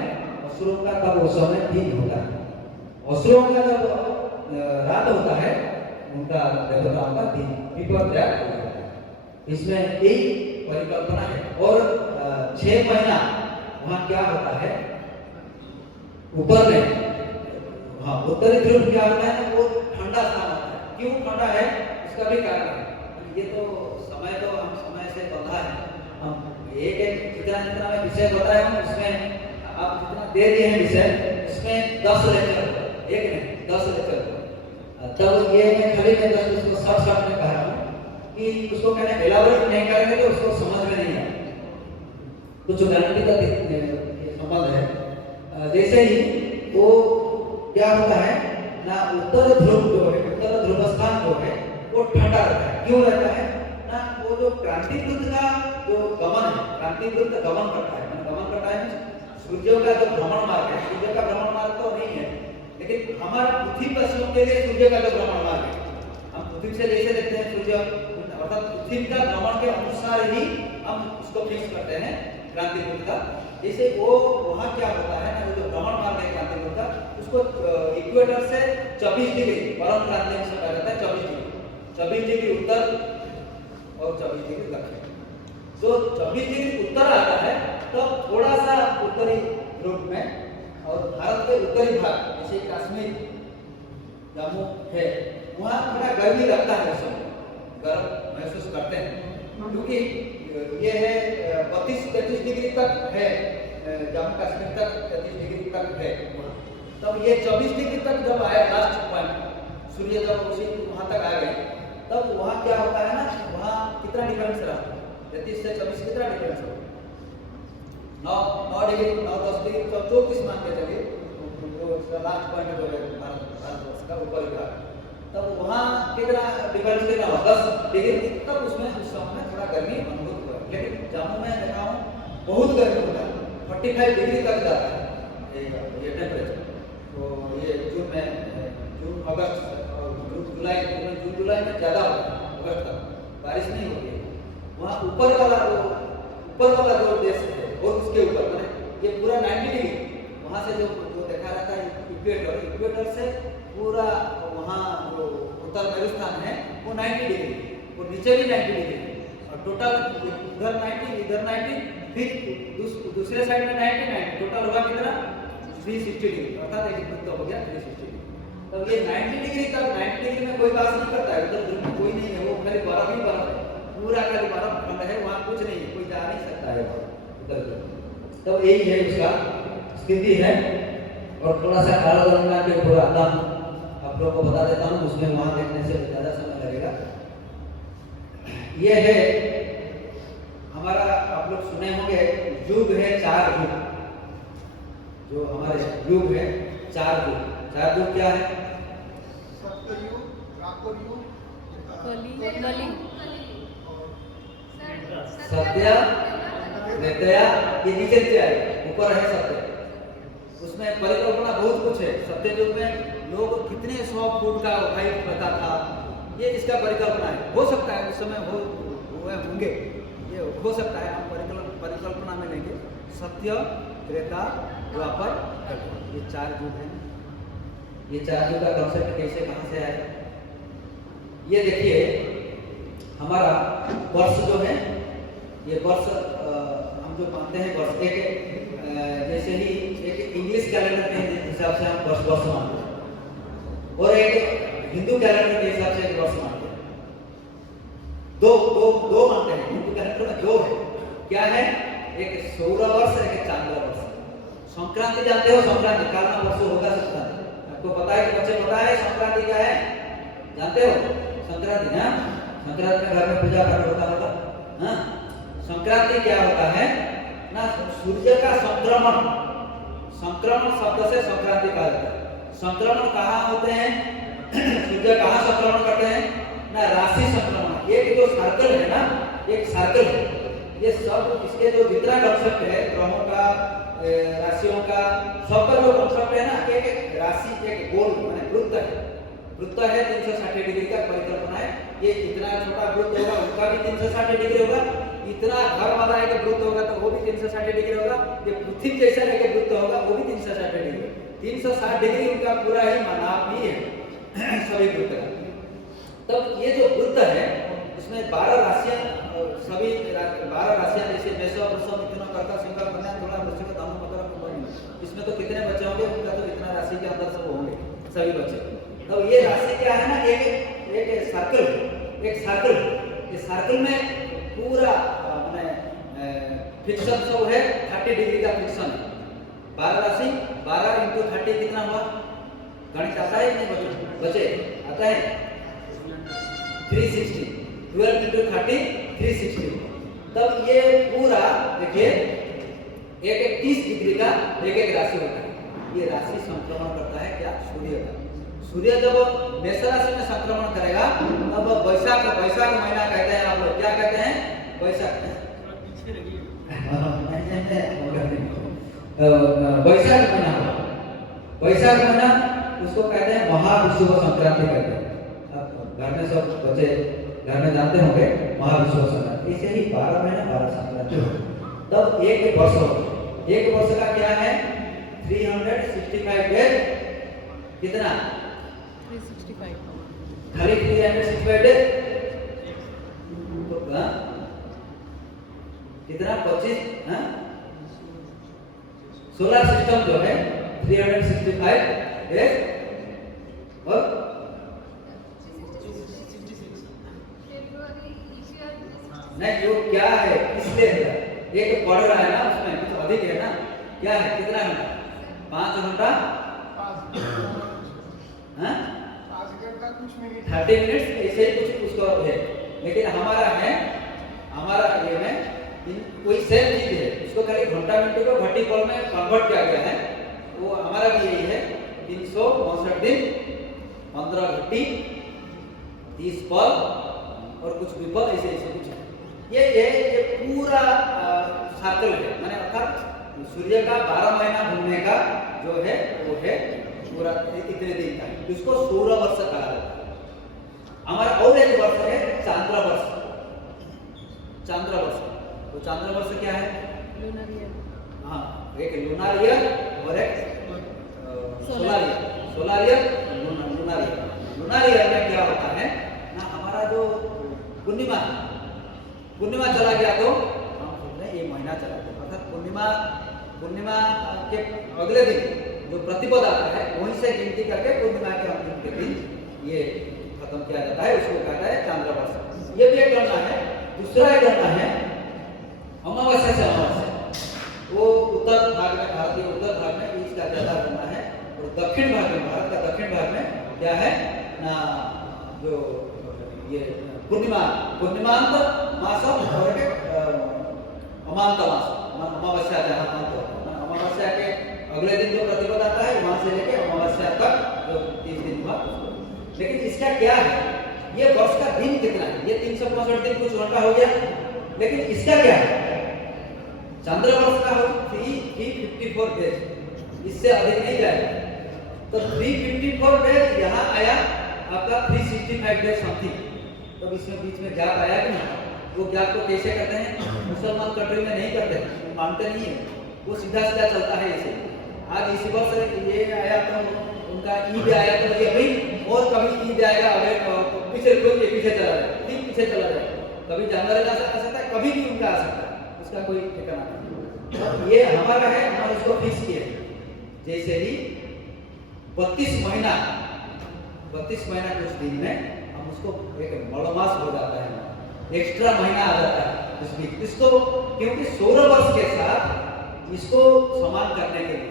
असुरों का तब उस समय दिन होता है। असुरों का जब रात होता है, उनका देवताओं का दिन विपर्जय होता है। इसमें यही परिकल्पना है। और 6 महीना वहाँ क्या होता है, ऊपर में हाँ उत्तरी ध्रुव क्या होता है, वो ठंडा स्थान होता है। क्यों ठंडा है, इसका भी कारण है। ये तो समय तो हम समय से बंधा है। हम एक जितना मैं विषय बताया हूँ, उसमें आप जितना दे दिए हैं विषय, इसमें 10 लेक्चर, एक नहीं 10 लेक्चर। तब ये मैं खाली में 10 उसको शॉर्ट में कह रहा हूँ कि उसको कहना एलाबोरेट नहीं करेंगे तो उसको समझ में नहीं आए। कुछ गारंटी का संबंध है। जैसे ही वो क्या होता है ना, उत्तर ध्रुव जो है, उत्तर ध्रुव स्थान जो है वो ठंडा रहता है। क्यों रहता है ना, वो जो क्रांति वृत्त का जो गमन है, क्रांति वृत्त गमन करता है। गमन करता है सूर्य का जो भ्रमण मार्ग है, सूर्य का भ्रमण मार्ग तो नहीं है, लेकिन हमारा पृथ्वी पर के लिए सूर्य का जो भ्रमण मार्ग है, हम पृथ्वी से जैसे देखते हैं सूर्य, अर्थात पृथ्वी का भ्रमण के अनुसार ही हम उसको फिक्स करते हैं क्रांति वृत्त का। जैसे वो वहाँ क्या होता है ना, जो भ्रमण मार्ग है क्रांति वृत्त का, उसको इक्वेटर से 24 डिग्री परम क्रांति से कहा जाता है। 24 डिग्री उत्तर और 24 डिग्री दक्षिण। तो 24 डिग्री उत्तर आता है तब थोड़ा सा उत्तरी ध्रुव में और भारत के उत्तरी भाग जैसे कश्मीर, जम्मू है, वहाँ थोड़ा गर्मी लगता है, उस समय गर्म महसूस करते हैं। क्योंकि ये है 32-33 डिग्री तक है, जम्मू कश्मीर तक 33 डिग्री तक है। तब ये 24 डिग्री तक जब आया लास्ट पॉइंट, सूर्य जब उसी वहाँ तक आ गए, तब वहाँ क्या होता है ना, वहाँ कितना डिफरेंस रहा, 33 से 24 कितना डिफरेंस हो, 9 डिग्री 9-10 डिग्री, तो 34 मान के चलिए, जो लास्ट पॉइंट जो है भारतवर्ष का ऊपर का, तब वहाँ कितना डिफरेंस कितना हो, 10 डिग्री। तब उसमें उस समय थोड़ा गर्मी अनुभूत हुआ। लेकिन जम्मू में देखा हूँ बहुत गर्मी होता है, 45 डिग्री तक जाता है ये टेम्परेचर। तो ये जून अगस्त और जून जुलाई में ज़्यादा होता है, अगस्त तक बारिश नहीं होती है। वहाँ ऊपर वाला जो देश है और उसके ऊपर मैंने ये पूरा 90 डिग्री वहाँ से जो देखा रहता है, इक्वेटर से पूरा वहाँ जो उत्तर मेरुस्थान है वो 90 डिग्री, और नीचे भी 90 डिग्री, और टोटल इधर 90 फिर दूसरे साइड में 90 टोटल होगा कितना 360 डिग्री, अर्थात एक वृत्त हो गया 360 डिग्री। तब ये 90 डिग्री तक, 90 डिग्री में कोई बात नहीं करता है, उधर ध्रुव में कोई नहीं है, वो खाली बर्फ ही बर्फ है, पूरा खाली बर्फ खंड है, वहाँ कुछ नहीं है, कोई जा नहीं सकता है उधर। तब यही है उसका स्थिति है। और थोड़ा सा कालागंगा के पूरा दाम आप लोगों को बता देता हूँ, उसमें वहाँ देखने से ज़्यादा समय लगेगा। ये है हमारा, आप लोग सुने होंगे युग है 4 युग, जो हमारे युग है 4 युग। 4 युग क्या है? सत्ययुग, द्वापर युग, कली सत्य, त्रेता, ये नीचे से है, ऊपर है सत्य। उसमें परिकल्पना बहुत कुछ है। सत्य युग में लोग कितने 100 फुट का हाइट पता था, ये इसका परिकल्पना है। हो सकता है उस समय होंगे, ये हो सकता है, हम परिकल्पना में लेंगे। सत्य, त्रेता, द्वापर, कलयुग, ये 4 युग हैं। ये 4 युग का कॉन्सेप्ट कैसे कहाँ से आया? ये देखिए हमारा वर्ष जो है, ये वर्ष हम जो मानते हैं वर्ष, एक जैसे ही एक इंग्लिश कैलेंडर के हिसाब से हम वर्ष मानते हैं, और एक हिंदू कैलेंडर के हिसाब से एक वर्ष मानते हैं। दो मानते हैं हिंदू कैलेंडर में, 2 है। क्या है? एक सौर वर्ष, एक चांद्र वर्ष। संक्रांति जानते हो? संक्रांति कालना वर्ष होगा संक्रांति, आपको पता है कि बच्चे पता है संक्रांति क्या है? जानते हो संक्रांति? हाँ, संक्रांति में घर में पूजा पाठ होता होगा। हाँ, संक्रांति क्या होता है ना, सूर्य का संक्रमण शब्द से संक्रांति कहा जाता है। संक्रमण कहाँ होते हैं? सूर्य कहाँ संक्रमण करते हैं ना, राशि संक्रमण। एक जो सर्कल है ना, एक सर्कल है, ये सब इसके जो जितना कंसेप्ट है ग्रहों का, राशियों का, सबका जो कंसेप्ट है ना, एक राशि एक गोल माने वृत्त है, वृत्त है 360 डिग्री का परिकल्पना है। ये इतना छोटा वृत्त होगा उसका भी 360 डिग्री होगा, इतना घर वाला एक वृत्त होगा तो वो भी 360 डिग्री होगा, ये पृथ्वी जैसा एक वृत्त होगा वो भी 360 डिग्री, 360 डिग्री उनका पूरा ही नाप ही है सभी वृत्त का। तब ये जो वृत्त है इसमें 12 राशियां, सभी 12 राशियां जैसे मेष, वृष, मिथुन, कर्क, सिंह, कन्या, तुला, वृश्चिक, धनु, मकर, कुंभ। इसमें तो कितने बच्चे होंगे उनका तो इतना राशि के अंदर सब होंगे सभी बच्चे। तो ये राशि क्या है ना, एक सर्कल, एक सर्कल, इस सर्कल में पूरा माने फिक्सन सब है, 30 डिग्री का फिक्सन है। 12 राशि 12 इंटू 30 कितना हुआ? गणित आता है कि नहीं बच्चे? आता है 360, 12 इंटू 30 360। तब ये पूरा देखिए एक 30 डिग्री का एक राशि होता है। ये राशि संक्रमण करता है क्या? सूर्य का। सूर्य जब मेष राशि में संक्रमण करेगा तब वैशाख महीना कहते हैं आप लोग, क्या कहते हैं? वैशाख वैशाख महीना, वैशाख महीना उसको कहते हैं महाविषुव संक्रांति कहते हैं। अब घर में सब बच्चे घर में जानते होंगे महाविषुव संक्रांति। ऐसे ही 12 महीने 12 संक्रांति हो, तब एक वर्ष हो। एक वर्ष का क्या है? 365 डेज। कितना? 365 खाली 365 डेज तो कितना? 25 सोलर सिस्टम जो है 365 डेज और नहीं, जो क्या है इसलिए एक पढ़ रहा है ना, उसमें कुछ अधिक है ना, क्या है? कितना घंटा? 5 घंटा 30 मिनट्स ऐसे ही कुछ उसको है। लेकिन हमारा है, हमारा ये में कोई सेम चीज है, उसको खाली घंटा मिनट को वर्टिकल में कन्वर्ट किया गया है। वो हमारा भी यही है 362 दिन 15 घंटी 30 पल और कुछ विपल, ऐसे ऐसे कुछ है। ये पूरा सर्कल है, माने अर्थात सूर्य का 12 महीना घूमने का जो है वो है पूरा इतने दिन का, इसको सौर वर्ष कहा जाता है। हमारा और एक वर्ष है चांद्र वर्ष। चांद्र वर्ष, तो चांद्र वर्ष क्या है? Lunar year. हाँ, एक लूनर ईयर और एक solar year. Solar year, lunar year. Lunar year में क्या होता है ना, हमारा जो पूर्णिमा चला गया तो हम सोच रहे हैं ये महीना चला गया, अर्थात पूर्णिमा के अगले दिन जो प्रतिपद आता है वहीं से गिनती करके पूर्णिमा के अंतिम के दिन ये खत्म किया जाता है, उसको कहता है चांद्र वर्ष। ये भी एक गणना है। दूसरा एक गणना है अमावस्या से अमावस्या। वो उत्तर भाग में, भारत के उत्तर भाग में इसका ज्यादा गणना है, और दक्षिण भाग में, भारत का दक्षिण भाग में क्या है ना, जो ये पूर्णिमांत मास और अमांत मास, अमावस्या जहाँ अमावस्या के अगले दिन जो प्रतिपद आता है वहां से लेके अमावस्या तक जो 30 दिन हुआ। लेकिन इसका क्या है? ये वर्ष का दिन कितना है? ये 365 दिन कुछ घंटा हो गया, लेकिन इसका क्या है? चंद्र वर्ष का हो 354 डेज, इससे अधिक नहीं जाएगा। तो 354 डेज यहाँ आया आपका 365 डेज समथिंग। तब इसमें बीच में गैप आया कि नहीं? वो गैप को कैसे करते हैं? मुसलमान कंट्री में नहीं करते, मानते नहीं है, वो सीधा चलता है ऐसे। आज इसी वर्ष ये आया तो उनका ईद आया तो ये भाई और कभी ईद आएगा, अगर पीछे चला जाए, ठीक पीछे चला जाए, कभी जनवरी आ सकता है, कभी भी उनका आ सकता है, उसका कोई ठिकाना नहीं। तो ये हमारा है, हमारे उसको फिक्स किए। जैसे ही 32 महीना कुछ दिन में हम उसको एक मलमास हो जाता है, एक्स्ट्रा महीना आ जाता है उस बीच। इसको क्योंकि सौर वर्ष के साथ इसको समान करने के लिए,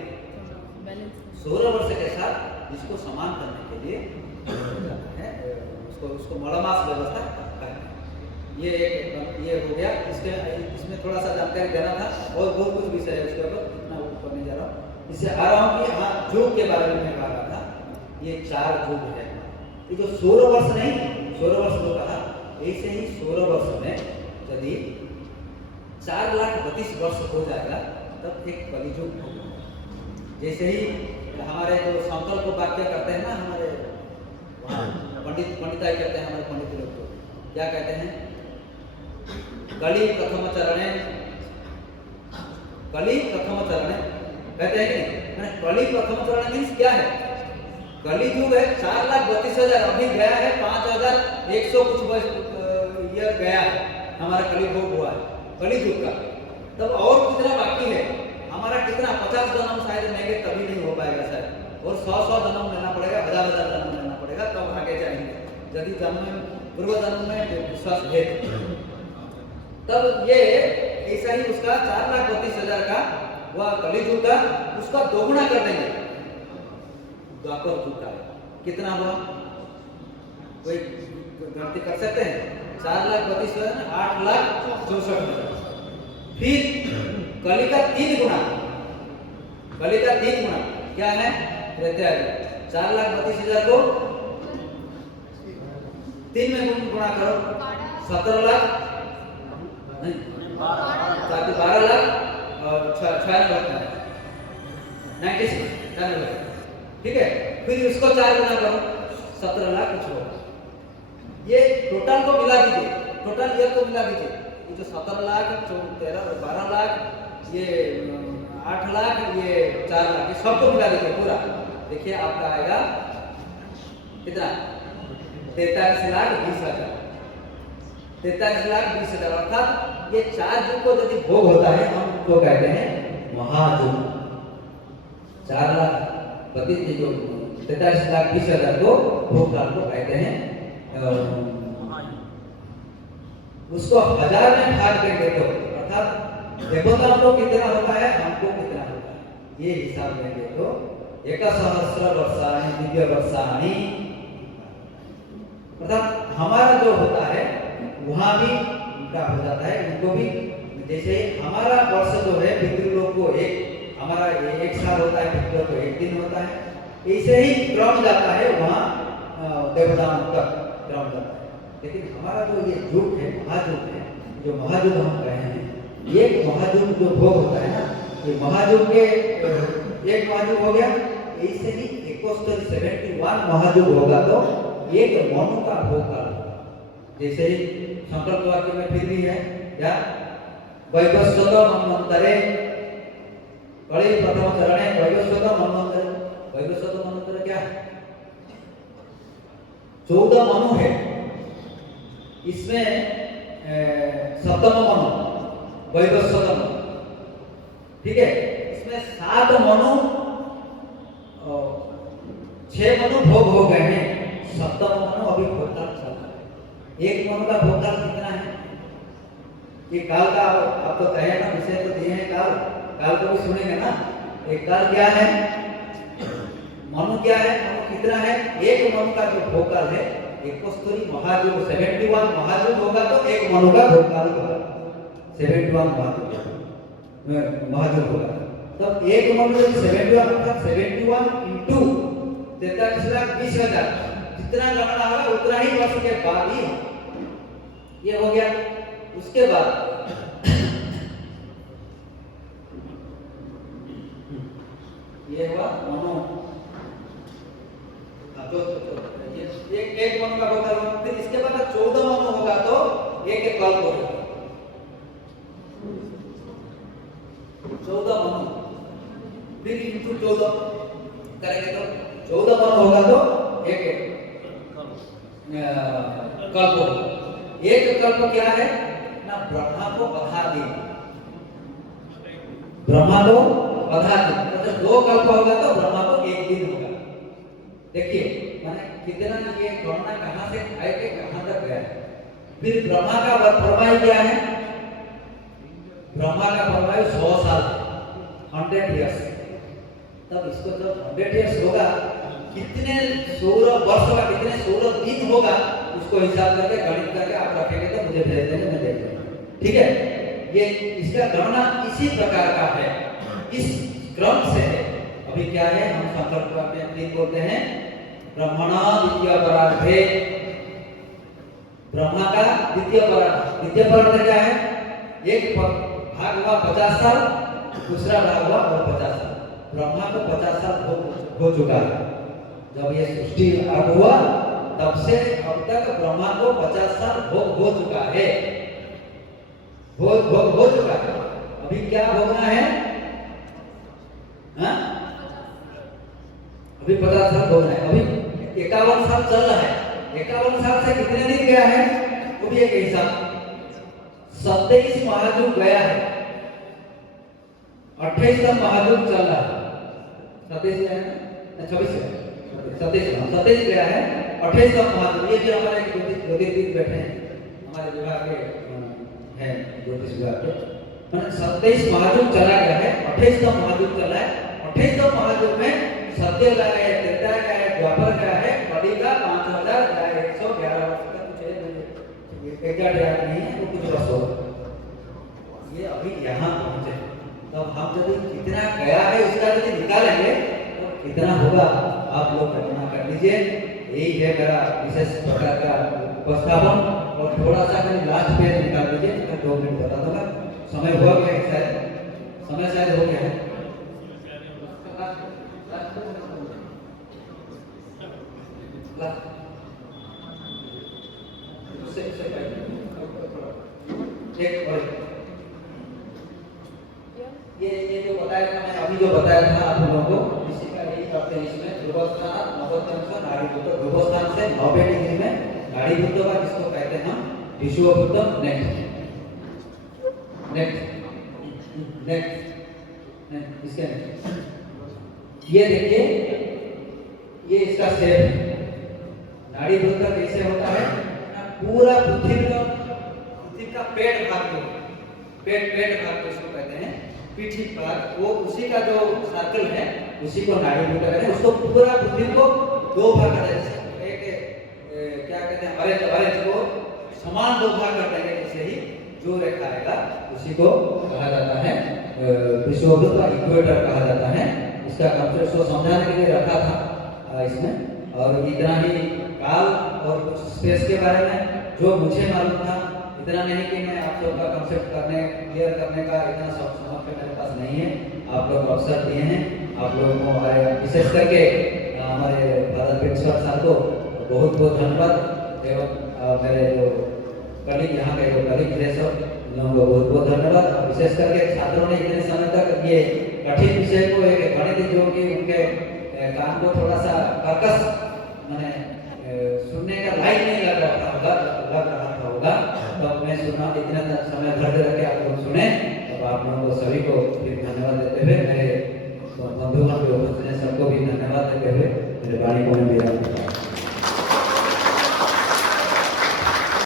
सौर वर्ष के साथ इसको समान करने के लिए है, उसको मलमास व्यवस्था करना है। ये हो गया। इसमें थोड़ा सा जानकारी देना था, और बहुत कुछ विषय है उसके ऊपर, इतना ऊपर नहीं जा रहा हूँ। इससे आ रहा हूँ कि हाँ, युग के बारे में मैं कह रहा था, ये 4 युग है। ये जो सौर वर्ष नहीं, सौर वर्ष जो कहा, ऐसे ही सौर वर्ष में यदि 4,32,000 वर्ष हो जाएगा तब एक कलियुग होगा। जैसे ही हमारे जो संकल्प वाक्य करते हैं ना, हमारे वहाँ पंडिताई करते हैं हमारे पंडित लोग, तो क्या कहते हैं, कली प्रथम चरणे, कली प्रथम चरणे कहते हैं कि नहीं, मैंने कली प्रथम चरण मीन्स क्या है, कली युग है 4,32,000, अभी गया है 5,100 कुछ ईयर गया है, हमारा कली भोग हुआ है कली युग का। तब और कितना बाकी है हमारा, कितना 50 जन्म शायद लेंगे तभी नहीं हो पाएगा शायद, और 100 जन्म लेना पड़ेगा, 1000 जन्म लेना पड़ेगा, तब आगे जाएंगे यदि जन्म पूर्व जन्म में विश्वास है। तब ये ऐसा ही उसका 4,32,000 का वह कलियुग का उसका दोगुना कर देंगे द्वापर युग का। कितना हुआ, कोई गणती कर सकते हैं, 4,32,000 8,64,000। फिर कली का 3 गुना, कली का 3 गुना क्या है, त्रेता युग। 4,32,000 को 3 में गुणा करो, 17 लाख नहीं, 12 लाख और 96 ठीक है। फिर इसको 4 गुना करो, 17 लाख कुछ होगा। ये टोटल को मिला दीजिए, टोटल ईयर को मिला दीजिए, ये जो 17 लाख 12 लाख ये 8 लाख ये 4 लाख, ये सबको मिला दीजिए पूरा, देखिए आपका आएगा कितना, 43,20,000, 43,20,000। अर्थात ये 4 युग को यदि भोग होता है हम उसको कहते हैं महायुग। 43,20,000 को भोग काल को कहते हैं, उसको 1000 में भाग देंगे तो अर्थात देवताओं को कितना होता है, हमको कितना होता है, ये हिसाब लेंगे तो 1,000 वर्षाणि दिव्य वर्षाणि, अर्थात हमारा जो होता है वहां भी उनका हो जाता है, उनको भी। जैसे हमारा वर्ष जो है पितृलोक को एक, हमारा 1 साल होता है, पितृलोक को 1 दिन होता है, ऐसे ही क्रम जाता है वहाँ देवताओं का क्रम जाता है। लेकिन हमारा जो ये युग है, महायुग है, जो महायुग हम कहे हैं, ये महायुग जो भोग होता है ना, ये महायुग के एक महायुग हो गया, ऐसे ही 71 महायुग होगा तो एक मनु का भोग काल होगा। जैसे ही संकल्प वाक्य में फिर भी है क्या, वैवस्वत मन्वंतरे, कली प्रथम चरणे वैवस्वत मन्वंतरे, वैवस्वत मन्वंतरे क्या है, 14 मनु है, इसमें 7वां मनु वैवस्वत मनु, ठीक है। इसमें 7 मनु, 6 मनु भोग हो गए हैं, 7वां मनु अभी भोगकाल चल रहा है। एक मनु का भोगकाल कितना है, ये काल का आप तो कहे ना, विषय तो दिए हैं काल, काल को भी सुनेंगे ना। एक काल क्या है, मनु क्या है, मनु कितना है, एक मनु का जो भोगकाल है 71 महायुग, 71 महायुग होगा तो एक मनु का भोगकाल होगा, 71 महायुग होगा। तब एक मनु 71 अर्थात 71 इंटू 43,20,000, जितना गणना होगा उतना ही वर्ष के बाद ही ये हो गया। उसके बाद ये हुआ मनु, एक मनु का होगा, फिर इसके बाद 14 मनु होगा तो एक कल्प होगा, 14 मनु, फिर इंटू 14 करेंगे तो 14 मनु होगा तो एक कल्प होगा। एक कल्प क्या है ना, ब्रह्मा को बधा दी, ब्रह्मा को बधा दी, मतलब 2 कल्प होगा तो ब्रह्मा को 1 दिन होगा। देखिए माने कितना ये गणना कहां से आए के कहां तक गया है। फिर ब्रह्मा का फरमाई क्या है, ब्रह्मा का फरमाई 100 साल 100 इयर्स। तब इसको जब 100 इयर्स होगा, कितने सौर वर्ष होगा, कितने सौर दिन होगा, उसको हिसाब करके गणित करके आप रखेंगे तो मुझे भेज देंगे, मैं देख लूंगा, ठीक है। ये इसका गणना इसी प्रकार का है, इस क्रम से है। अभी क्या है, हम संकल्प में 3 बोलते हैं, ब्रह्मणा द्वितीय परार्थे, ब्रह्मा का द्वितीय परार्थ क्या है, एक भाग हुआ 50 साल, दूसरा भाग हुआ और 50 साल। ब्रह्मा को 50 साल हो चुका है। जब ये सृष्टि आरंभ हुआ तब से अब तक ब्रह्मा को 50 साल हो चुका है। हो चुका है। अभी क्या भोगना है? हाँ? अभी 50 साल भोगना है। अभी 51 साल चल रहा है। 51 साल से कितने दिन गया है वो भी एक हिसाब। 27 महायुग गया है, 28वां महायुग चल रहा है। 27 गया है, 27 गया है, 28वां महायुग। ये भी हमारे ज्योतिर्विद बैठे हैं, हमारे विभाग के हैं ज्योतिष विभाग के। मैंने 27 महायुग चला गया है, 28वां महायुग चला है। 28वां महायुग में सत्य गया है, त्रेता गया है, द्वापर गया है, कली का 5111 वर्ष का कुछ है, एग्जैक्ट याद नहीं है, वो कुछ वर्ष हो। ये अभी यहाँ पहुंचे, तब हम जब कितना गया है उसका यदि निकालेंगे तो कितना होगा आप लोग कल्पना कर लीजिए। यही है मेरा विशेष प्रकार का उपस्थापन। और थोड़ा सा कहीं लास्ट पेज निकाल दीजिए, मैं 2 मिनट बता दूंगा। समय हो गया है शायद, समय शायद हो गया है। एक और ये जो बताया था, मैं अभी जो बताया था आप लोगों को, इसी का यही करते हैं। इसमें ध्रुवस्थान 90 नाड़ीभूत, ध्रुवस्थान से 90 डिग्री में नाड़ीभूत का जिसको कहते हैं हम विषुवभूत नेट। इसके ये देखिए, ये इसका शेप है। नाड़ीभूत का कैसे होता है? पूरा पृथ्वी का पेट भाग को, पेट भाग को इसको कहते हैं पीठी भाग, वो उसी का जो सर्कल है उसी को नाड़ीभूत कहते हैं। उसको पूरा पृथ्वी को 2 भाग कर देते हैं। एक क्या कहते हैं, ऑरेंज को समान 2 भाग कर देंगे। जैसे ही जो रेखा आएगा उसी को कहा जाता है विषुवभूत, इक्वेटर कहा जाता है। इसका कंसेप्ट इसको समझाने के लिए रखा था इसमें। और इतना ही काल और कुछ स्पेस के बारे में जो मुझे मालूम था, इतना नहीं कि मैं आप सबका कंसेप्ट क्लियर करने का इतना सामर्थ्य मेरे पास नहीं है। आप लोग अवसर दिए हैं, आप लोगों को हमारे विशेष करके हमारे फादर प्रिंसिपल साहब को बहुत बहुत धन्यवाद। एवं मेरे जो कलीग यहाँ के जो कलीग थे सब लोगों को बहुत बहुत धन्यवाद। और विशेष करके छात्रों ने इतने समय तक ये कठिन विषय को, एक गणित जो कि उनके काम को थोड़ा सा कर्कश मैंने सुनने का लायक नहीं लग रहा होगा। तब मैं सुना, इतना समय भर के आप लोग सुने। तब आप लोगों को सभी को फिर धन्यवाद देते हुए, मेरे बंधुगण जो उपस्थित हैं सबको भी धन्यवाद देते हुए मेरे वाणी को मैं